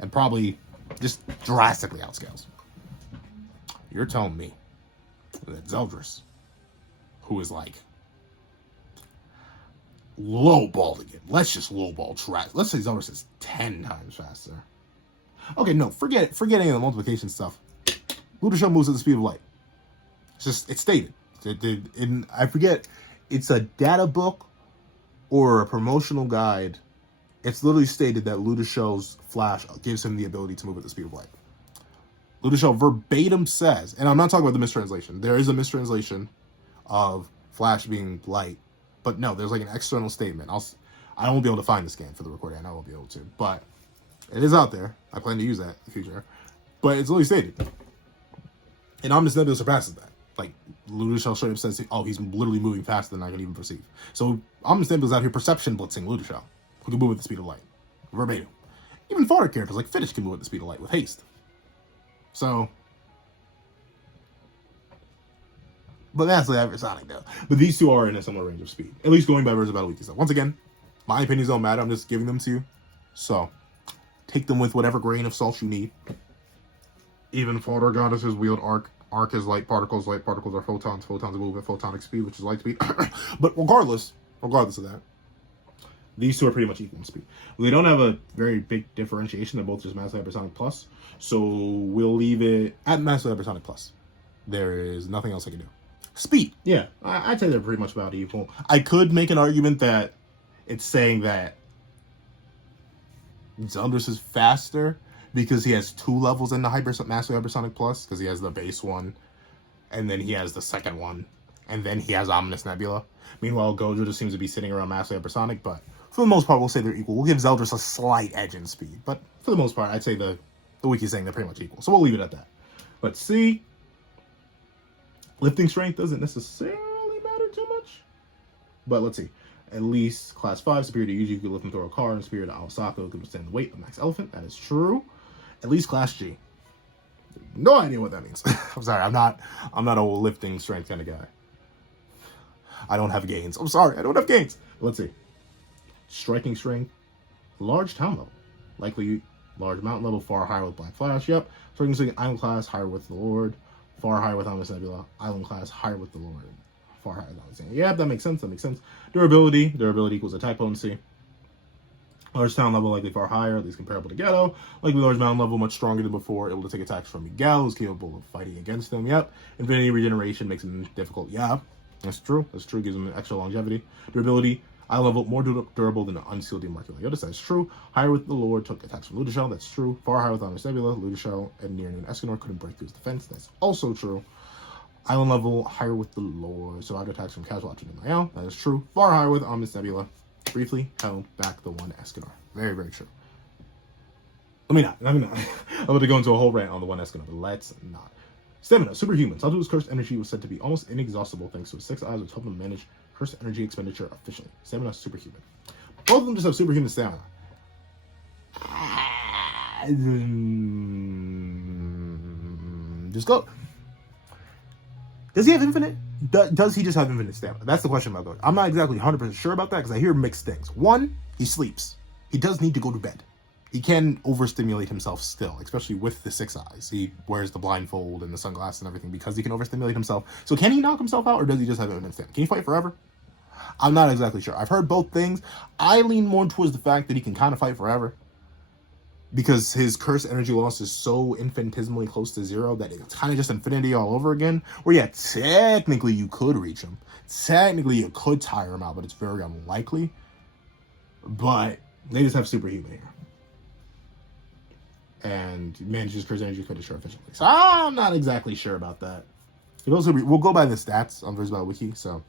And probably just drastically outscales. You're telling me that Zeldris, who is like lowballing it, let's just lowball trash. Let's say Zeldris is 10 times faster. Okay, no, forget it. Forget any of the multiplication stuff. Ludishell moves at the speed of light. It's stated. I forget, it's a data book or a promotional guide. It's literally stated that Ludishell's Flash gives him the ability to move at the speed of light. Ludishell verbatim says, and I'm not talking about the mistranslation. There is a mistranslation of Flash being light, but no, there's like an external statement. I won't be able to find this game for the recording. I know I won't be able to, but it is out there. I plan to use that in the future. But it's literally stated. And Omnis Nebula surpasses that. Like, Ludishell straight up says, oh, he's literally moving faster than I can even perceive. So Omnis Nebula's out here perception blitzing Ludishell, who can move at the speed of light. Verbatim. Even fodder characters like Finish can move at the speed of light with haste. So, but that's the hypersonic though. But these two are in a similar range of speed. At least going by Versus Battle Wiki. So once again, my opinions don't matter. I'm just giving them to you. So, take them with whatever grain of salt you need. Even fodder goddesses wield arc. Arc is light particles. Light particles are photons. Photons move at photonic speed, which is light speed. But regardless of that, these two are pretty much equal in speed. They don't have a very big differentiation. They're both just massively hypersonic plus. So we'll leave it at massively hypersonic plus. There is nothing else I can do. Speed. Yeah, I'd say they're pretty much about equal. I could make an argument that it's saying that Zeldris is faster because he has 2 levels in the massively hypersonic plus, because he has the base one, and then he has the second one, and then he has Omnis Nebula. Meanwhile, Gojo just seems to be sitting around massively hypersonic, but for the most part, we'll say they're equal. We'll give Zeldris a slight edge in speed, but for the most part, I'd say the wiki's saying they're pretty much equal. So we'll leave it at that. But C, lifting strength doesn't necessarily matter too much. But let's see. At least class 5, superior to Yuji, who can lift and throw a car, and superior to Awasaka, who can withstand the weight of Max Elephant. That is true. At least class G. No idea what that means. I'm sorry, I'm not a lifting strength kind of guy. I don't have gains. I'm sorry, I don't have gains. Let's see. Striking strength, large town level. Likely large mountain level, far higher with Black Flash. Yep. Striking strength, island class, higher with the Lord. Far higher with Omnis Nebula. Island class, higher with the Lord. Far higher than Alexander. Yeah, that makes sense. Durability equals attack potency. Large town level, likely far higher, at least comparable to Ghetto. Likely large mountain level, much stronger than before, able to take attacks from Miguel, who's capable of fighting against them. Yep. Infinity regeneration makes him difficult. Yeah, that's true. Gives him extra longevity. Durability, Eye level, more durable than an unsealed demon mark Meliodas. That's true. Higher with the Lord, took attacks from Ludishell. That's true. Far higher with Honor Nebula. Ludishell and near noon Escanor couldn't break through his defense. That's also true. Island level, higher with the Lord. So auto attacks from casual option in Mael. That is true. Far higher with Omnis Nebula. Briefly held back the one Escanor. Very, very true. Let me not. I'm about to go into a whole rant on the one Escanor, but let's not. Stamina, superhuman. Satoru's cursed energy was said to be almost inexhaustible thanks to his 6 eyes, which helped him manage cursed energy expenditure efficiently. Stamina, superhuman. Both of them just have superhuman stamina. Just go. Does he have infinite? Does he just have infinite stamina? That's the question about Gojo. I'm not exactly 100% sure about that because I hear mixed things. One, he sleeps. He does need to go to bed. He can overstimulate himself still, especially with the 6 eyes. He wears the blindfold and the sunglasses and everything because he can overstimulate himself. So can he knock himself out or does he just have infinite stamina? Can he fight forever? I'm not exactly sure. I've heard both things. I lean more towards the fact that he can kind of fight forever because his cursed energy loss is so infinitesimally close to 0 that it's kind of just infinity all over again. Where yeah, technically you could reach him. Technically you could tire him out, but it's very unlikely. But they just have superhuman here. And manages cursed energy expenditure efficiently. So I'm not exactly sure about that. We'll go by the stats on Versus Battle Wiki, so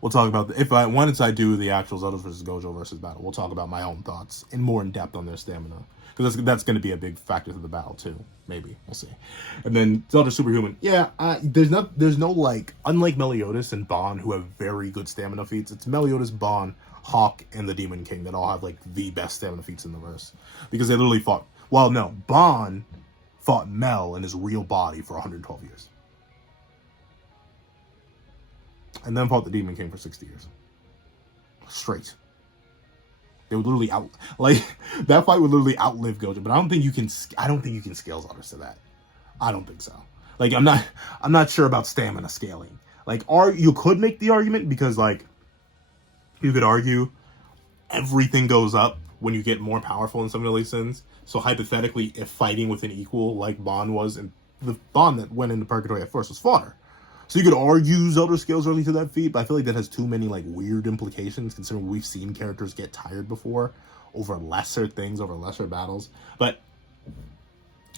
we'll talk about once I do the actual Zeldris versus Gojo versus battle, we'll talk about my own thoughts more in depth on their stamina. Because that's going to be a big factor to the battle too. Maybe. We'll see. And then Zeldris superhuman. Yeah, there's no like, unlike Meliodas and Bon, who have very good stamina feats, it's Meliodas, Bon, Hawk, and the Demon King that all have like the best stamina feats in the verse. Because they literally fought, well no, Bon fought Mel in his real body for 112 years. And then fought the Demon King for 60 years. Straight. They would literally that fight would literally outlive Gojo, but I don't think you can scale Zeldris to that. I don't think so. Like I'm not sure about stamina scaling. Like you could make the argument because like you could argue everything goes up when you get more powerful in some of these sins. So hypothetically, if fighting with an equal like Bon was, and the Bon that went into Purgatory at first was fodder. So you could argue Zeldris scales early to that feat, but I feel like that has too many like weird implications considering we've seen characters get tired before over lesser things, over lesser battles. But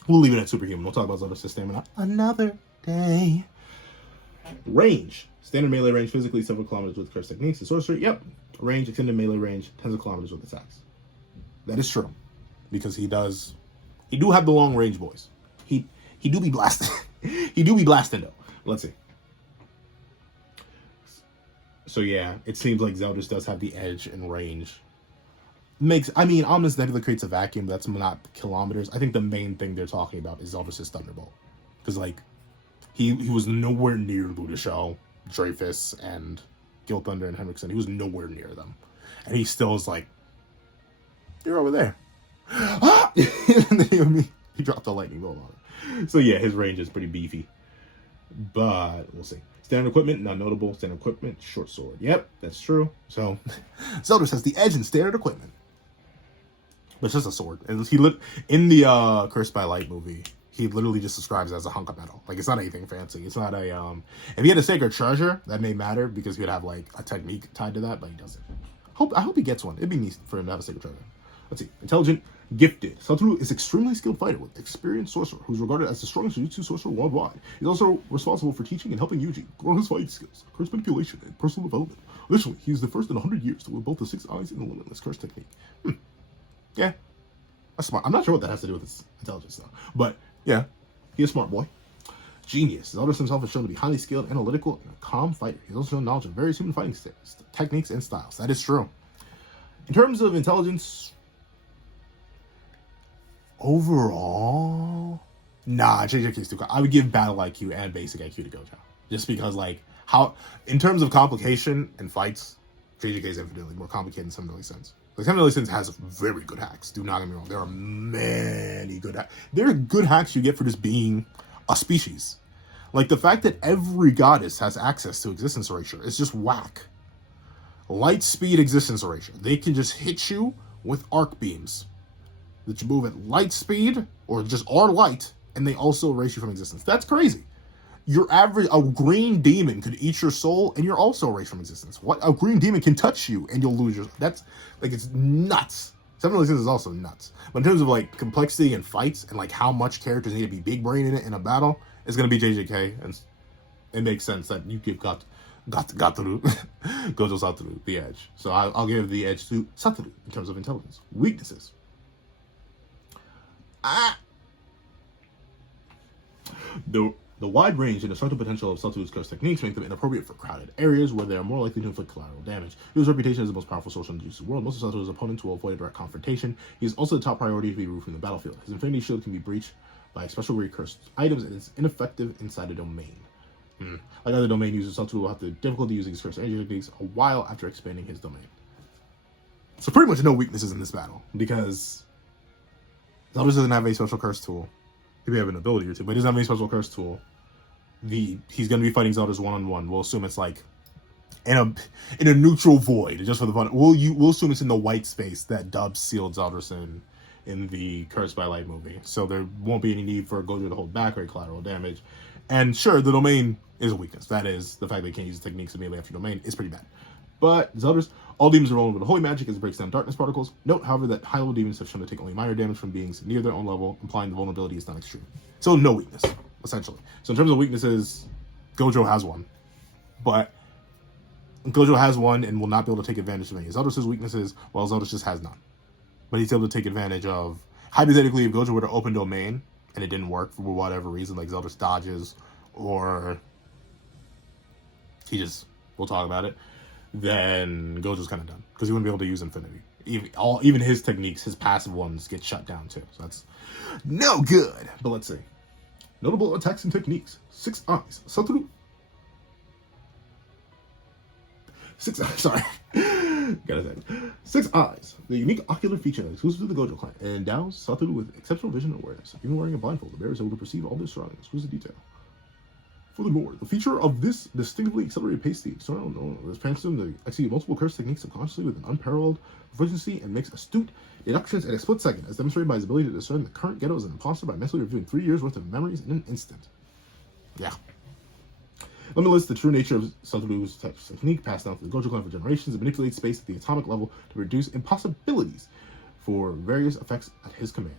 we'll leave it at superhuman. We'll talk about Zeldris' stamina another day. Range. Standard melee range, physically several kilometers with cursed techniques and sorcery. Yep. Range, extended melee range, tens of kilometers with attacks. That is true. Because he do have the long range boys. He do be blasting. He do be blasting though. Let's see. So yeah, it seems like Zeldris does have the edge in range. Omnis Nebula creates a vacuum, but that's not kilometers. I think the main thing they're talking about is Zeldris' Thunderbolt. Because like, he was nowhere near Ludishell, Dreyfus, and Guild Thunder and Henriksen. He was nowhere near them. And he still is like, you're over there. Ah! And then he dropped a lightning bolt on it. So yeah, his range is pretty beefy. But we'll see. Standard equipment, not notable. Standard equipment, short sword. Yep, that's true. So Zeldris has the edge in standard equipment. But it's just a sword. And in the Cursed by Light movie, he literally just describes it as a hunk of metal. Like, it's not anything fancy. It's not a, if he had a sacred treasure, that may matter because he would have, like, a technique tied to that, but he doesn't. I hope he gets one. It'd be neat for him to have a sacred treasure. Let's see. Intelligent, gifted. Satoru is an extremely skilled fighter with experienced sorcerer who's regarded as the strongest Jujutsu sorcerer worldwide. He's also responsible for teaching and helping Yuji grow his fighting skills, curse manipulation, and personal development. Additionally, he is the first in 100 years to wield both the 6 eyes and the limitless curse technique. Yeah. That's smart. I'm not sure what that has to do with his intelligence, though. But, yeah. He's a smart boy. Genius. Zeldris himself is shown to be highly skilled, analytical, and a calm fighter. He's also shown knowledge of various human fighting techniques and styles. That is true. In terms of intelligence, overall, nah, JJK is too cool. I would give battle IQ and basic IQ to Gojo. Just because, like, in terms of complication and fights, JJK is infinitely more complicated in some really sense. Like, Seven Deadly Sins has very good hacks. Do not get me wrong. There are many good hacks. There are good hacks you get for just being a species. Like, the fact that every goddess has access to existence erasure is just whack. Light speed existence erasure. They can just hit you with arc beams that you move at light speed, or just are light, and they also erase you from existence. That's crazy. Your average, a green demon could eat your soul and you're also erased from existence. What? A green demon can touch you and you'll lose your, that's, like, it's nuts. Seven Deadly Sins is also nuts. But in terms of, like, complexity and fights and, like, how much characters need to be big brain in it in a battle, it's going to be JJK. And it makes sense that you give Gojo Satoru the edge. So I'll give the edge to Satoru in terms of intelligence. Weaknesses. The wide range and destructive potential of Satoru's curse techniques make them inappropriate for crowded areas where they are more likely to inflict collateral damage. His reputation as the most powerful sorcerer in the Jujutsu world. Most of Satoru's opponents will avoid a direct confrontation. He is also the top priority to be removed from the battlefield. His Infinity Shield can be breached by special recursed items and is ineffective inside a domain. Like other domain users, Satoru will have the difficulty using his curse energy techniques a while after expanding his domain. So pretty much no weaknesses in this battle because Zeldris doesn't have a special curse tool. He may have an ability or two, but he doesn't have any special curse tool. He's going to be fighting Zeldris one-on-one. We'll assume it's like in a neutral void, just for the fun. We'll assume it's in the white space that Dub sealed Zeldris in the Cursed by Light movie. So there won't be any need for Gojo to hold back or collateral damage. And sure, the domain is a weakness. That is, the fact that he can't use techniques immediately after domain is pretty bad. But Zeldris, all demons are vulnerable to holy magic as it breaks down darkness particles. Note, however, that high-level demons have shown to take only minor damage from beings near their own level, implying the vulnerability is not extreme. So no weakness, essentially. So in terms of weaknesses, Gojo has one. But Gojo has one and will not be able to take advantage of any of Zeldris' weaknesses, while Zeldris just has none. But he's able to take advantage of, hypothetically, if Gojo were to open domain, and it didn't work for whatever reason, like Zeldris dodges, or we'll talk about it, then Gojo's kind of done. Because he wouldn't be able to use Infinity. Even his techniques, his passive ones, get shut down too. So that's no good. But let's see. Notable attacks and techniques. 6 eyes. Satoru. 6 eyes, sorry. Gotta say. 6 eyes. The unique ocular feature exclusive to the Gojo clan endows Satoru with exceptional vision and awareness. Even wearing a blindfold, the bear is able to perceive all their surroundings. Who's the detail? Furthermore, the feature of this distinctively accelerated pace, the external known permits him to execute multiple curse techniques subconsciously with an unparalleled proficiency and makes astute deductions in a split second, as demonstrated by his ability to discern the current Geto as an imposter by mentally reviewing 3 years worth of memories in an instant. Yeah. Let me list the true nature of Satoru's technique passed down to the Gojo clan for generations. It manipulates space at the atomic level to reduce impossibilities for various effects at his command.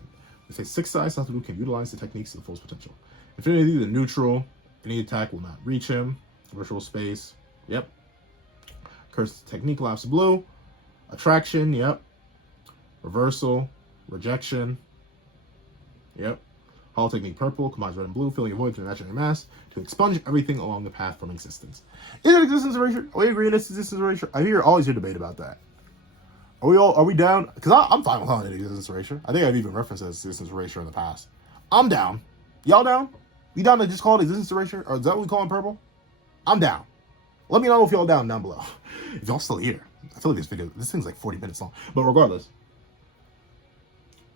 They say 6 size Satoru can utilize the techniques to the fullest potential. Infinity, the neutral. Any attack will not reach him. Virtual space. Yep. Cursed technique, lapse blue. Attraction. Yep. Reversal. Rejection. Yep. Hollow technique purple. Combines red and blue, filling a void through imaginary mass to expunge everything along the path from existence. Is it existence erasure? Are we agreeing it's existence erasure? I always hear debate about that. Are we down? Because I'm fine with calling it existence erasure. I think I've even referenced it as existence erasure in the past. I'm down. Y'all down? You down to just call it existence erasure? Or is that what we call it purple? I'm down. Let me know if y'all down below. If y'all still here. I feel like this thing's like 40 minutes long. But regardless.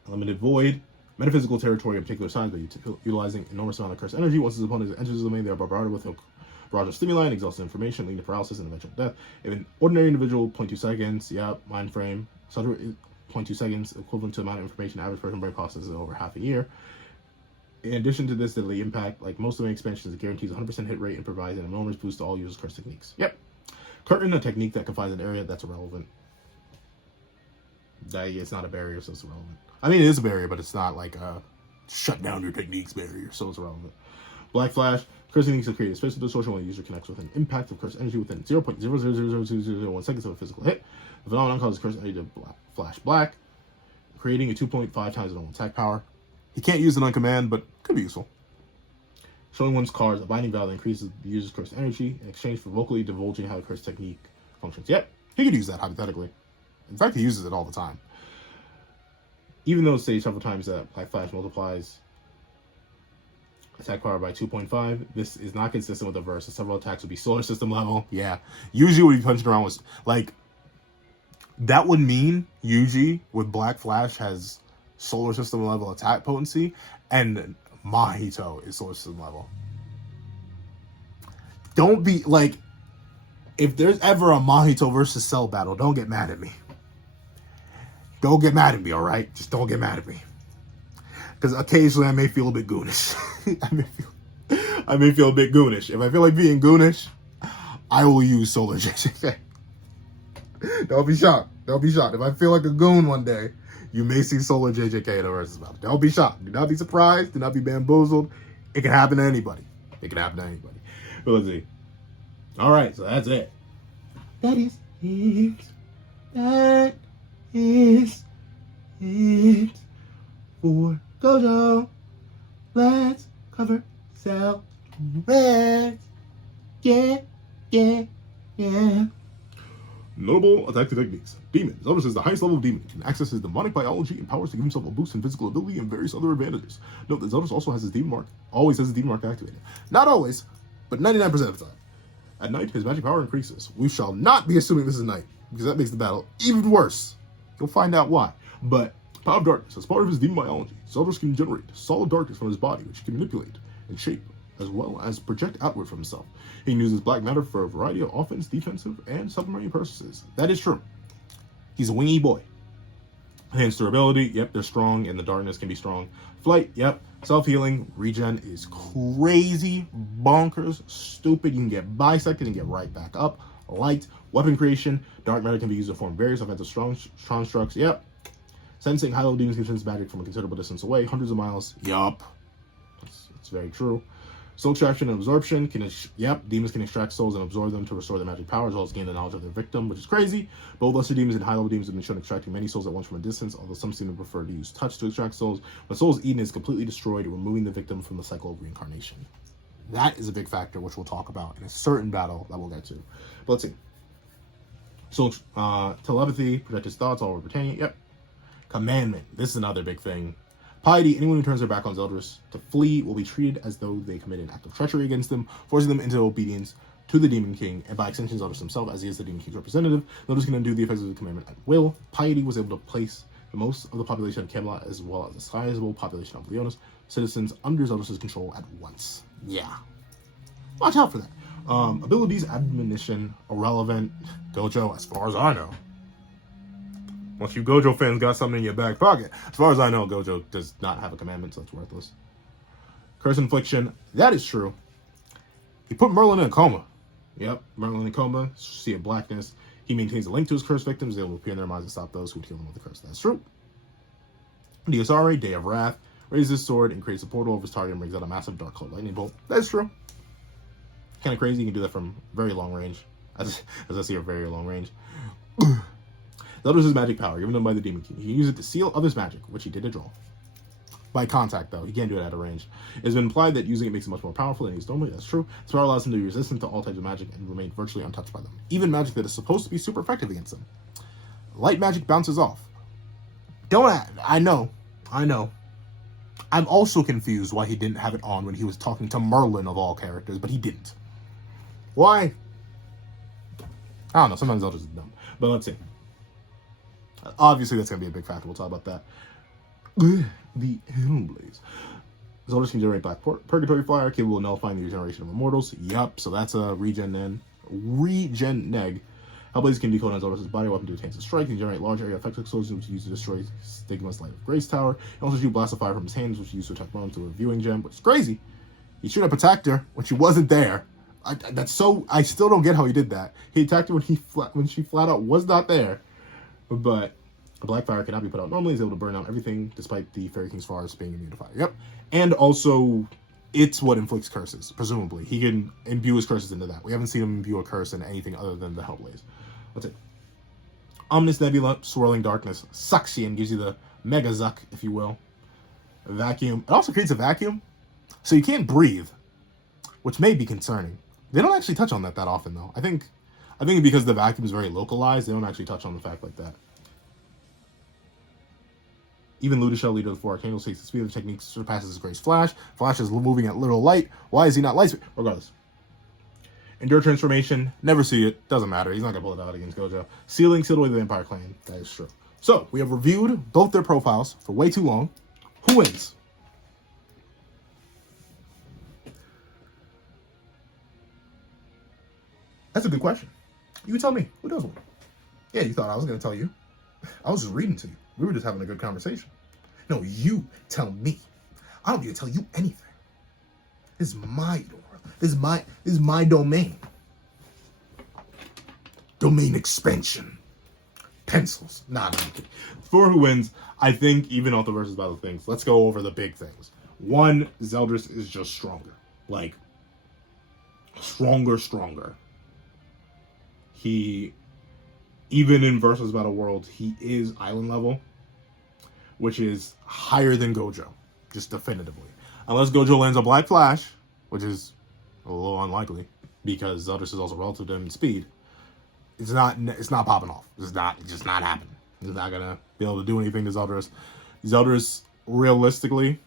Limited void. Metaphysical territory of particular signs by utilizing enormous amount of cursed energy. Once his opponent enters the domain, they are bombarded with a barrage of stimuli and exhausted information, leading to paralysis and eventual death. If an ordinary individual, 0.2 seconds, mind frame. Satoru, 0.2 seconds, equivalent to the amount of information average person brain processes over half a year. In addition to this deadly impact, like most domain expansions, it guarantees 100% hit rate and provides an enormous boost to all users' curse techniques. Yep. Curtain, a technique that confines an area that's irrelevant. It's not a barrier, so it's irrelevant. I mean, it is a barrier, but it's not like a shut down your techniques barrier, so it's irrelevant. Black Flash, curse techniques are created a space of distortion when the user connects with an impact of curse energy within 0.0000201 seconds of a physical hit. The phenomenon causes curse energy to flash black, creating a 2.5 times the normal attack power. He can't use it on command, but could be useful. Showing one's cards a binding value that increases the user's curse energy in exchange for vocally divulging how the curse technique functions. Yep, he could use that hypothetically. In fact, he uses it all the time. Even though it states several times that Black Flash multiplies attack power by 2.5, this is not consistent with the verse. Several attacks would be solar system level. Yeah, Yuji would be punching around with, like, that would mean Yuji with Black Flash has solar system level attack potency, and Mahito is solar system level. Don't be, like, if there's ever a Mahito versus Cell battle, don't get mad at me. Don't get mad at me, alright? Just don't get mad at me. Because occasionally I may feel a bit goonish. I may feel a bit goonish. If I feel like being goonish, I will use Solar JJK. Don't be shocked. Don't be shocked. If I feel like a goon one day, you may see Solar JJK in a versus battle. Don't be shocked. Do not be surprised. Do not be bamboozled. It can happen to anybody. It can happen to anybody. But let's see. All right, so that's it. That is it. That is it for Gojo. Let's cover Zeldris. Yeah, yeah, yeah. Notable attack techniques. Demon. Zeldris is the highest level of demon. Can access his demonic biology and powers to give himself a boost in physical ability and various other advantages. Note that Zeldris also has his demon mark. Always has his demon mark activated. Not always, but 99% of the time. At night, his magic power increases. We shall not be assuming this is night, because that makes the battle even worse. You'll find out why. But Power of Darkness, as part of his demon biology, Zeldris can generate solid darkness from his body, which he can manipulate and shape, as well as project outward from himself. He can use his black matter for a variety of offense, defensive, and submarine purposes. That is true. He's a wingy boy. Hence durability, yep, they're strong, and the darkness can be strong. Flight, yep. Self-healing, regen is crazy, bonkers, stupid. You can get bisected and get right back up. Light, weapon creation, dark matter can be used to form various offensive strong constructs, yep. Sensing, high-level demons can sense magic from a considerable distance away, hundreds of miles, yup. That's very true. Soul extraction and absorption demons can extract souls and absorb them to restore their magic power, as well as gain the knowledge of their victim, which is crazy. Both lesser demons and high-level demons have been shown extracting many souls at once from a distance, although some seem to prefer to use touch to extract souls. When a soul is eaten, it is completely destroyed, removing the victim from the cycle of reincarnation. That is a big factor, which we'll talk about in a certain battle that we'll get to. But let's see. So, telepathy, project his thoughts all over Britannia, yep. Commandment, this is another big thing. Piety, anyone who turns their back on Zeldris to flee will be treated as though they committed an act of treachery against them, forcing them into obedience to the Demon King, and by extension Zeldris himself, as he is the Demon King's representative. Zeldris can undo the effects of the commandment at will. Piety was able to place the most of the population of Camelot, as well as a sizable population of Leonis citizens, under Zeldris' control at once. Yeah. Watch out for that. Abilities, admonition, irrelevant. Gojo, as far as I know. Once you Gojo fans got something in your back pocket. As far as I know, Gojo does not have a commandment, so it's worthless. Curse infliction, that is true. He put Merlin in a coma. Yep, Merlin in a coma, sea of blackness. He maintains a link to his cursed victims. They will appear in their minds and stop those who would heal them with the curse. That's true. Diosare, Day of Wrath, raises his sword and creates a portal over his target and brings out a massive dark cloud lightning bolt. That's true. Kind of crazy. You can do that from very long range. As I see a very long range. Zeldris' magic power, given to him by the Demon King. He can use it to seal others' magic, which he did to draw. By contact, though. He can't do it at a range. It has been implied that using it makes him much more powerful than he is normally. That's true. This power allows him to be resistant to all types of magic and remain virtually untouched by them. Even magic that is supposed to be super effective against them. Light magic bounces off. I know. I'm also confused why he didn't have it on when he was talking to Merlin of all characters, but he didn't. Why? I don't know. Sometimes Zeldris is dumb. But let's see. Obviously, that's going to be a big factor. We'll talk about that. The Hellblaze. Zeldris can generate Black Purgatory Fire, capable of nullifying the regeneration of immortals. Yup, so that's a regen neg. Hellblaze can decode on Zeldris' body weapon to enhance his strike. He can generate large area effect explosions, which he used to destroy Stigma's Light of Grace Tower. He also shoot blasts of fire from his hands, which he used to attack Rome through a viewing gem, which is crazy. He should have attacked her when she wasn't there. I still don't get how he did that. He attacked her when she flat out was not there. But a black fire cannot be put out normally. He's able to burn out everything, despite the Fairy King's forest being immune to fire. Yep. And also, it's what inflicts curses, presumably. He can imbue his curses into that. We haven't seen him imbue a curse in anything other than the Hellblaze. That's it. Ominous Nebula, Swirling Darkness, sucks you and gives you the Mega Zuck, if you will. Vacuum. It also creates a vacuum, so you can't breathe, which may be concerning. They don't actually touch on that often, though. I think because the vacuum is very localized, they don't actually touch on the fact like that. Even Ludishel, leader of the Four Archangels, takes the speed of the technique, surpasses his Grace Flash. Flash is moving at little light. Why is he not light speed? Regardless. Endure Transformation, never see it. Doesn't matter. He's not going to pull it out against Gojo. Sealed away the Vampire Clan. That is true. So, we have reviewed both their profiles for way too long. Who wins? That's a good question. You tell me. Who does win? Yeah, you thought I was going to tell you. I was just reading to you. We were just having a good conversation. No, you tell me. I don't need to tell you anything. This is my door. This is my domain. Domain expansion. Pencils. Nah, no, I'm kidding. For who wins, I think even off the versus battle things, let's go over the big things. One, Zeldris is just stronger. Like, stronger. He, even in versus battle world, he is island level, which is higher than Gojo, just definitively. Unless Gojo lands a Black Flash, which is a little unlikely, because Zeldris is also relative to him in speed. It's not popping off. It's just not happening. He's not gonna be able to do anything to Zeldris. Zeldris, realistically,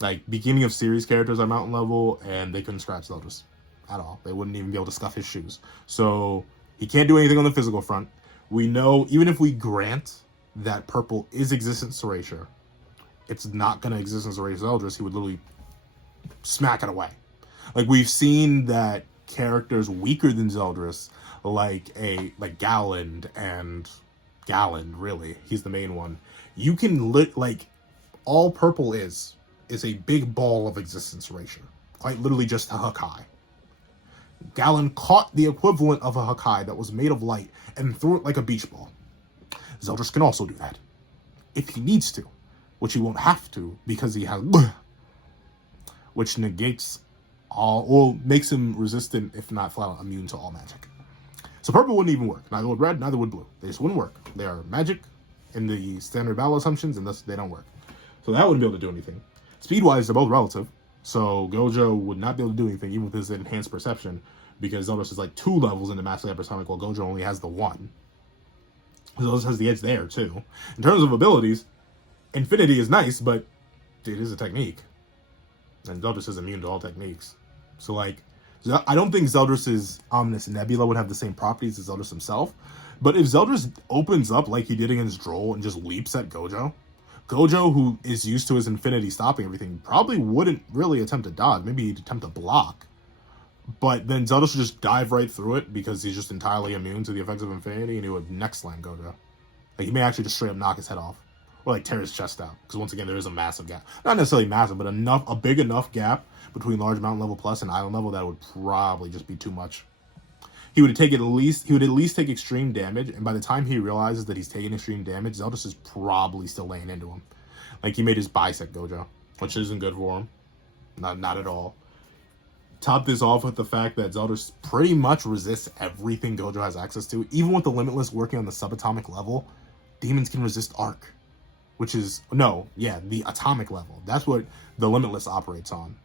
like, beginning of series characters are mountain level, and they couldn't scratch Zeldris at all. They wouldn't even be able to scuff his shoes. So he can't do anything on the physical front. We know, even if we grant that purple is existence erasure, it's not gonna existence erase Zeldris. He would literally smack it away. Like, we've seen that characters weaker than Zeldris, like Galland, really, he's the main one. You can like, all purple is a big ball of existence erasure, quite literally just a Hakai. Galland caught the equivalent of a Hakai that was made of light and threw it like a beach ball. Zeldris can also do that if he needs to, which he won't have to because he has, which negates all, or makes him resistant, if not flat out immune to all magic. So purple wouldn't even work. Neither would red, neither would blue. They just wouldn't work. They are magic in the standard battle assumptions, and thus they don't work. So that wouldn't be able to do anything. Speed-wise, they're both relative. So Gojo would not be able to do anything, even with his enhanced perception, because Zeldris is like 2 levels into Master Hypersonic, while Gojo only has the 1. Zeldris has the edge there, too. In terms of abilities, Infinity is nice, but it is a technique. And Zeldris is immune to all techniques. So, like, I don't think Zeldris' Ominous Nebula would have the same properties as Zeldris himself. But if Zeldris opens up like he did against Droll and just leaps at Gojo, who is used to his Infinity stopping everything, probably wouldn't really attempt to dodge. Maybe he'd attempt to block. But then Zeldris would just dive right through it because he's just entirely immune to the effects of Infinity, and he would neck slam Gojo. Like, he may actually just straight up knock his head off. Or, like, tear his chest out. Because, once again, there is a massive gap. Not necessarily massive, but a big enough gap between large mountain level plus and island level that would probably just be too much. He would at least take extreme damage, and by the time he realizes that he's taking extreme damage, Zeldris is probably still laying into him. Like, he made his bisect Gojo, which isn't good for him. Not at all. Top this off with the fact that Zeldris pretty much resists everything Gojo has access to. Even with the Limitless working on the subatomic level, demons can resist Arc. Which is, the atomic level. That's what the Limitless operates on.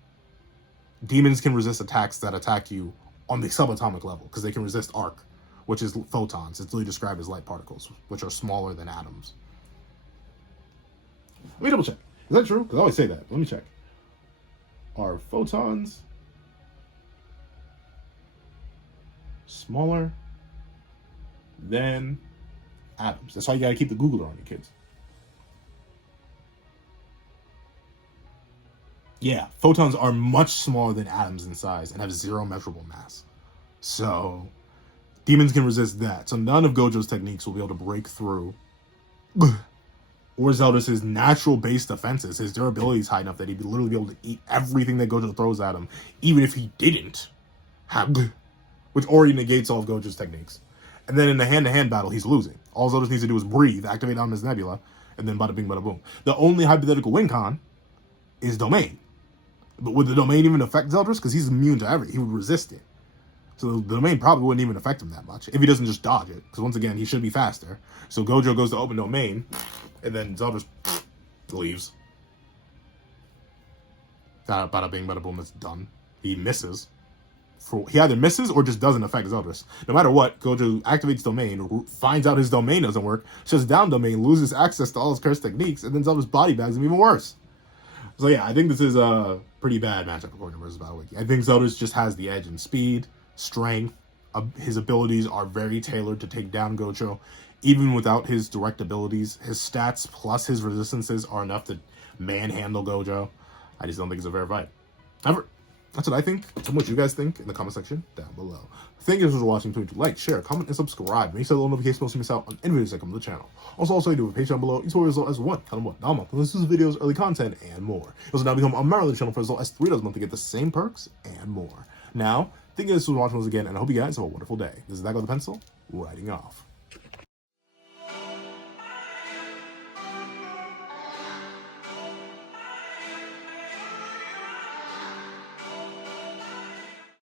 Demons can resist attacks that attack you on the subatomic level, because they can resist Arc, which is photons. It's literally described as light particles, which are smaller than atoms. Let me double check. Is that true? Because I always say that. Let me check. Are photons smaller than atoms? That's why you gotta keep the Googler on you, kids. Yeah, photons are much smaller than atoms in size and have 0 measurable mass. So, demons can resist that. So none of Gojo's techniques will be able to break through or Zeldris' natural base defenses. His durability is high enough that he'd literally be able to eat everything that Gojo throws at him, even if he didn't have, which already negates all of Gojo's techniques. And then in the hand-to-hand battle, he's losing. All Zeldris needs to do is breathe, activate Ominous Nebula, and then bada bing, bada boom. The only hypothetical win con is Domain. But would the Domain even affect Zeldris? Because he's immune to everything. He would resist it. So the Domain probably wouldn't even affect him that much if he doesn't just dodge it. Because once again, he should be faster. So Gojo goes to open Domain, and then Zeldris leaves. Bada bing, bada boom, it's done. He misses. He either misses or just doesn't affect Zeldris. No matter what, Gojo activates Domain, finds out his Domain doesn't work, shuts down Domain, loses access to all his cursed techniques, and then Zeldris body bags him even worse. So yeah, I think this is a pretty bad matchup according to versus Battle Wiki. I think Zeldris just has the edge in speed, strength. His abilities are very tailored to take down Gojo. Even without his direct abilities, his stats plus his resistances are enough to manhandle Gojo. I just don't think it's a fair fight. Ever. That's what I think. Tell me what you guys think in the comment section down below. Thank you guys for watching. Please like, share, comment, and subscribe. Make sure the little notification bells to miss out on any videos that come to the channel. Also, I do a Patreon below. Each as well as one, kind of what, now a month. This is videos, early content, and more. You also now become a member of the channel for as little as $3 a month to get the same perks and more. Now, thank you guys for watching once again, and I hope you guys have a wonderful day. This is That Guy with the Pencil, writing off.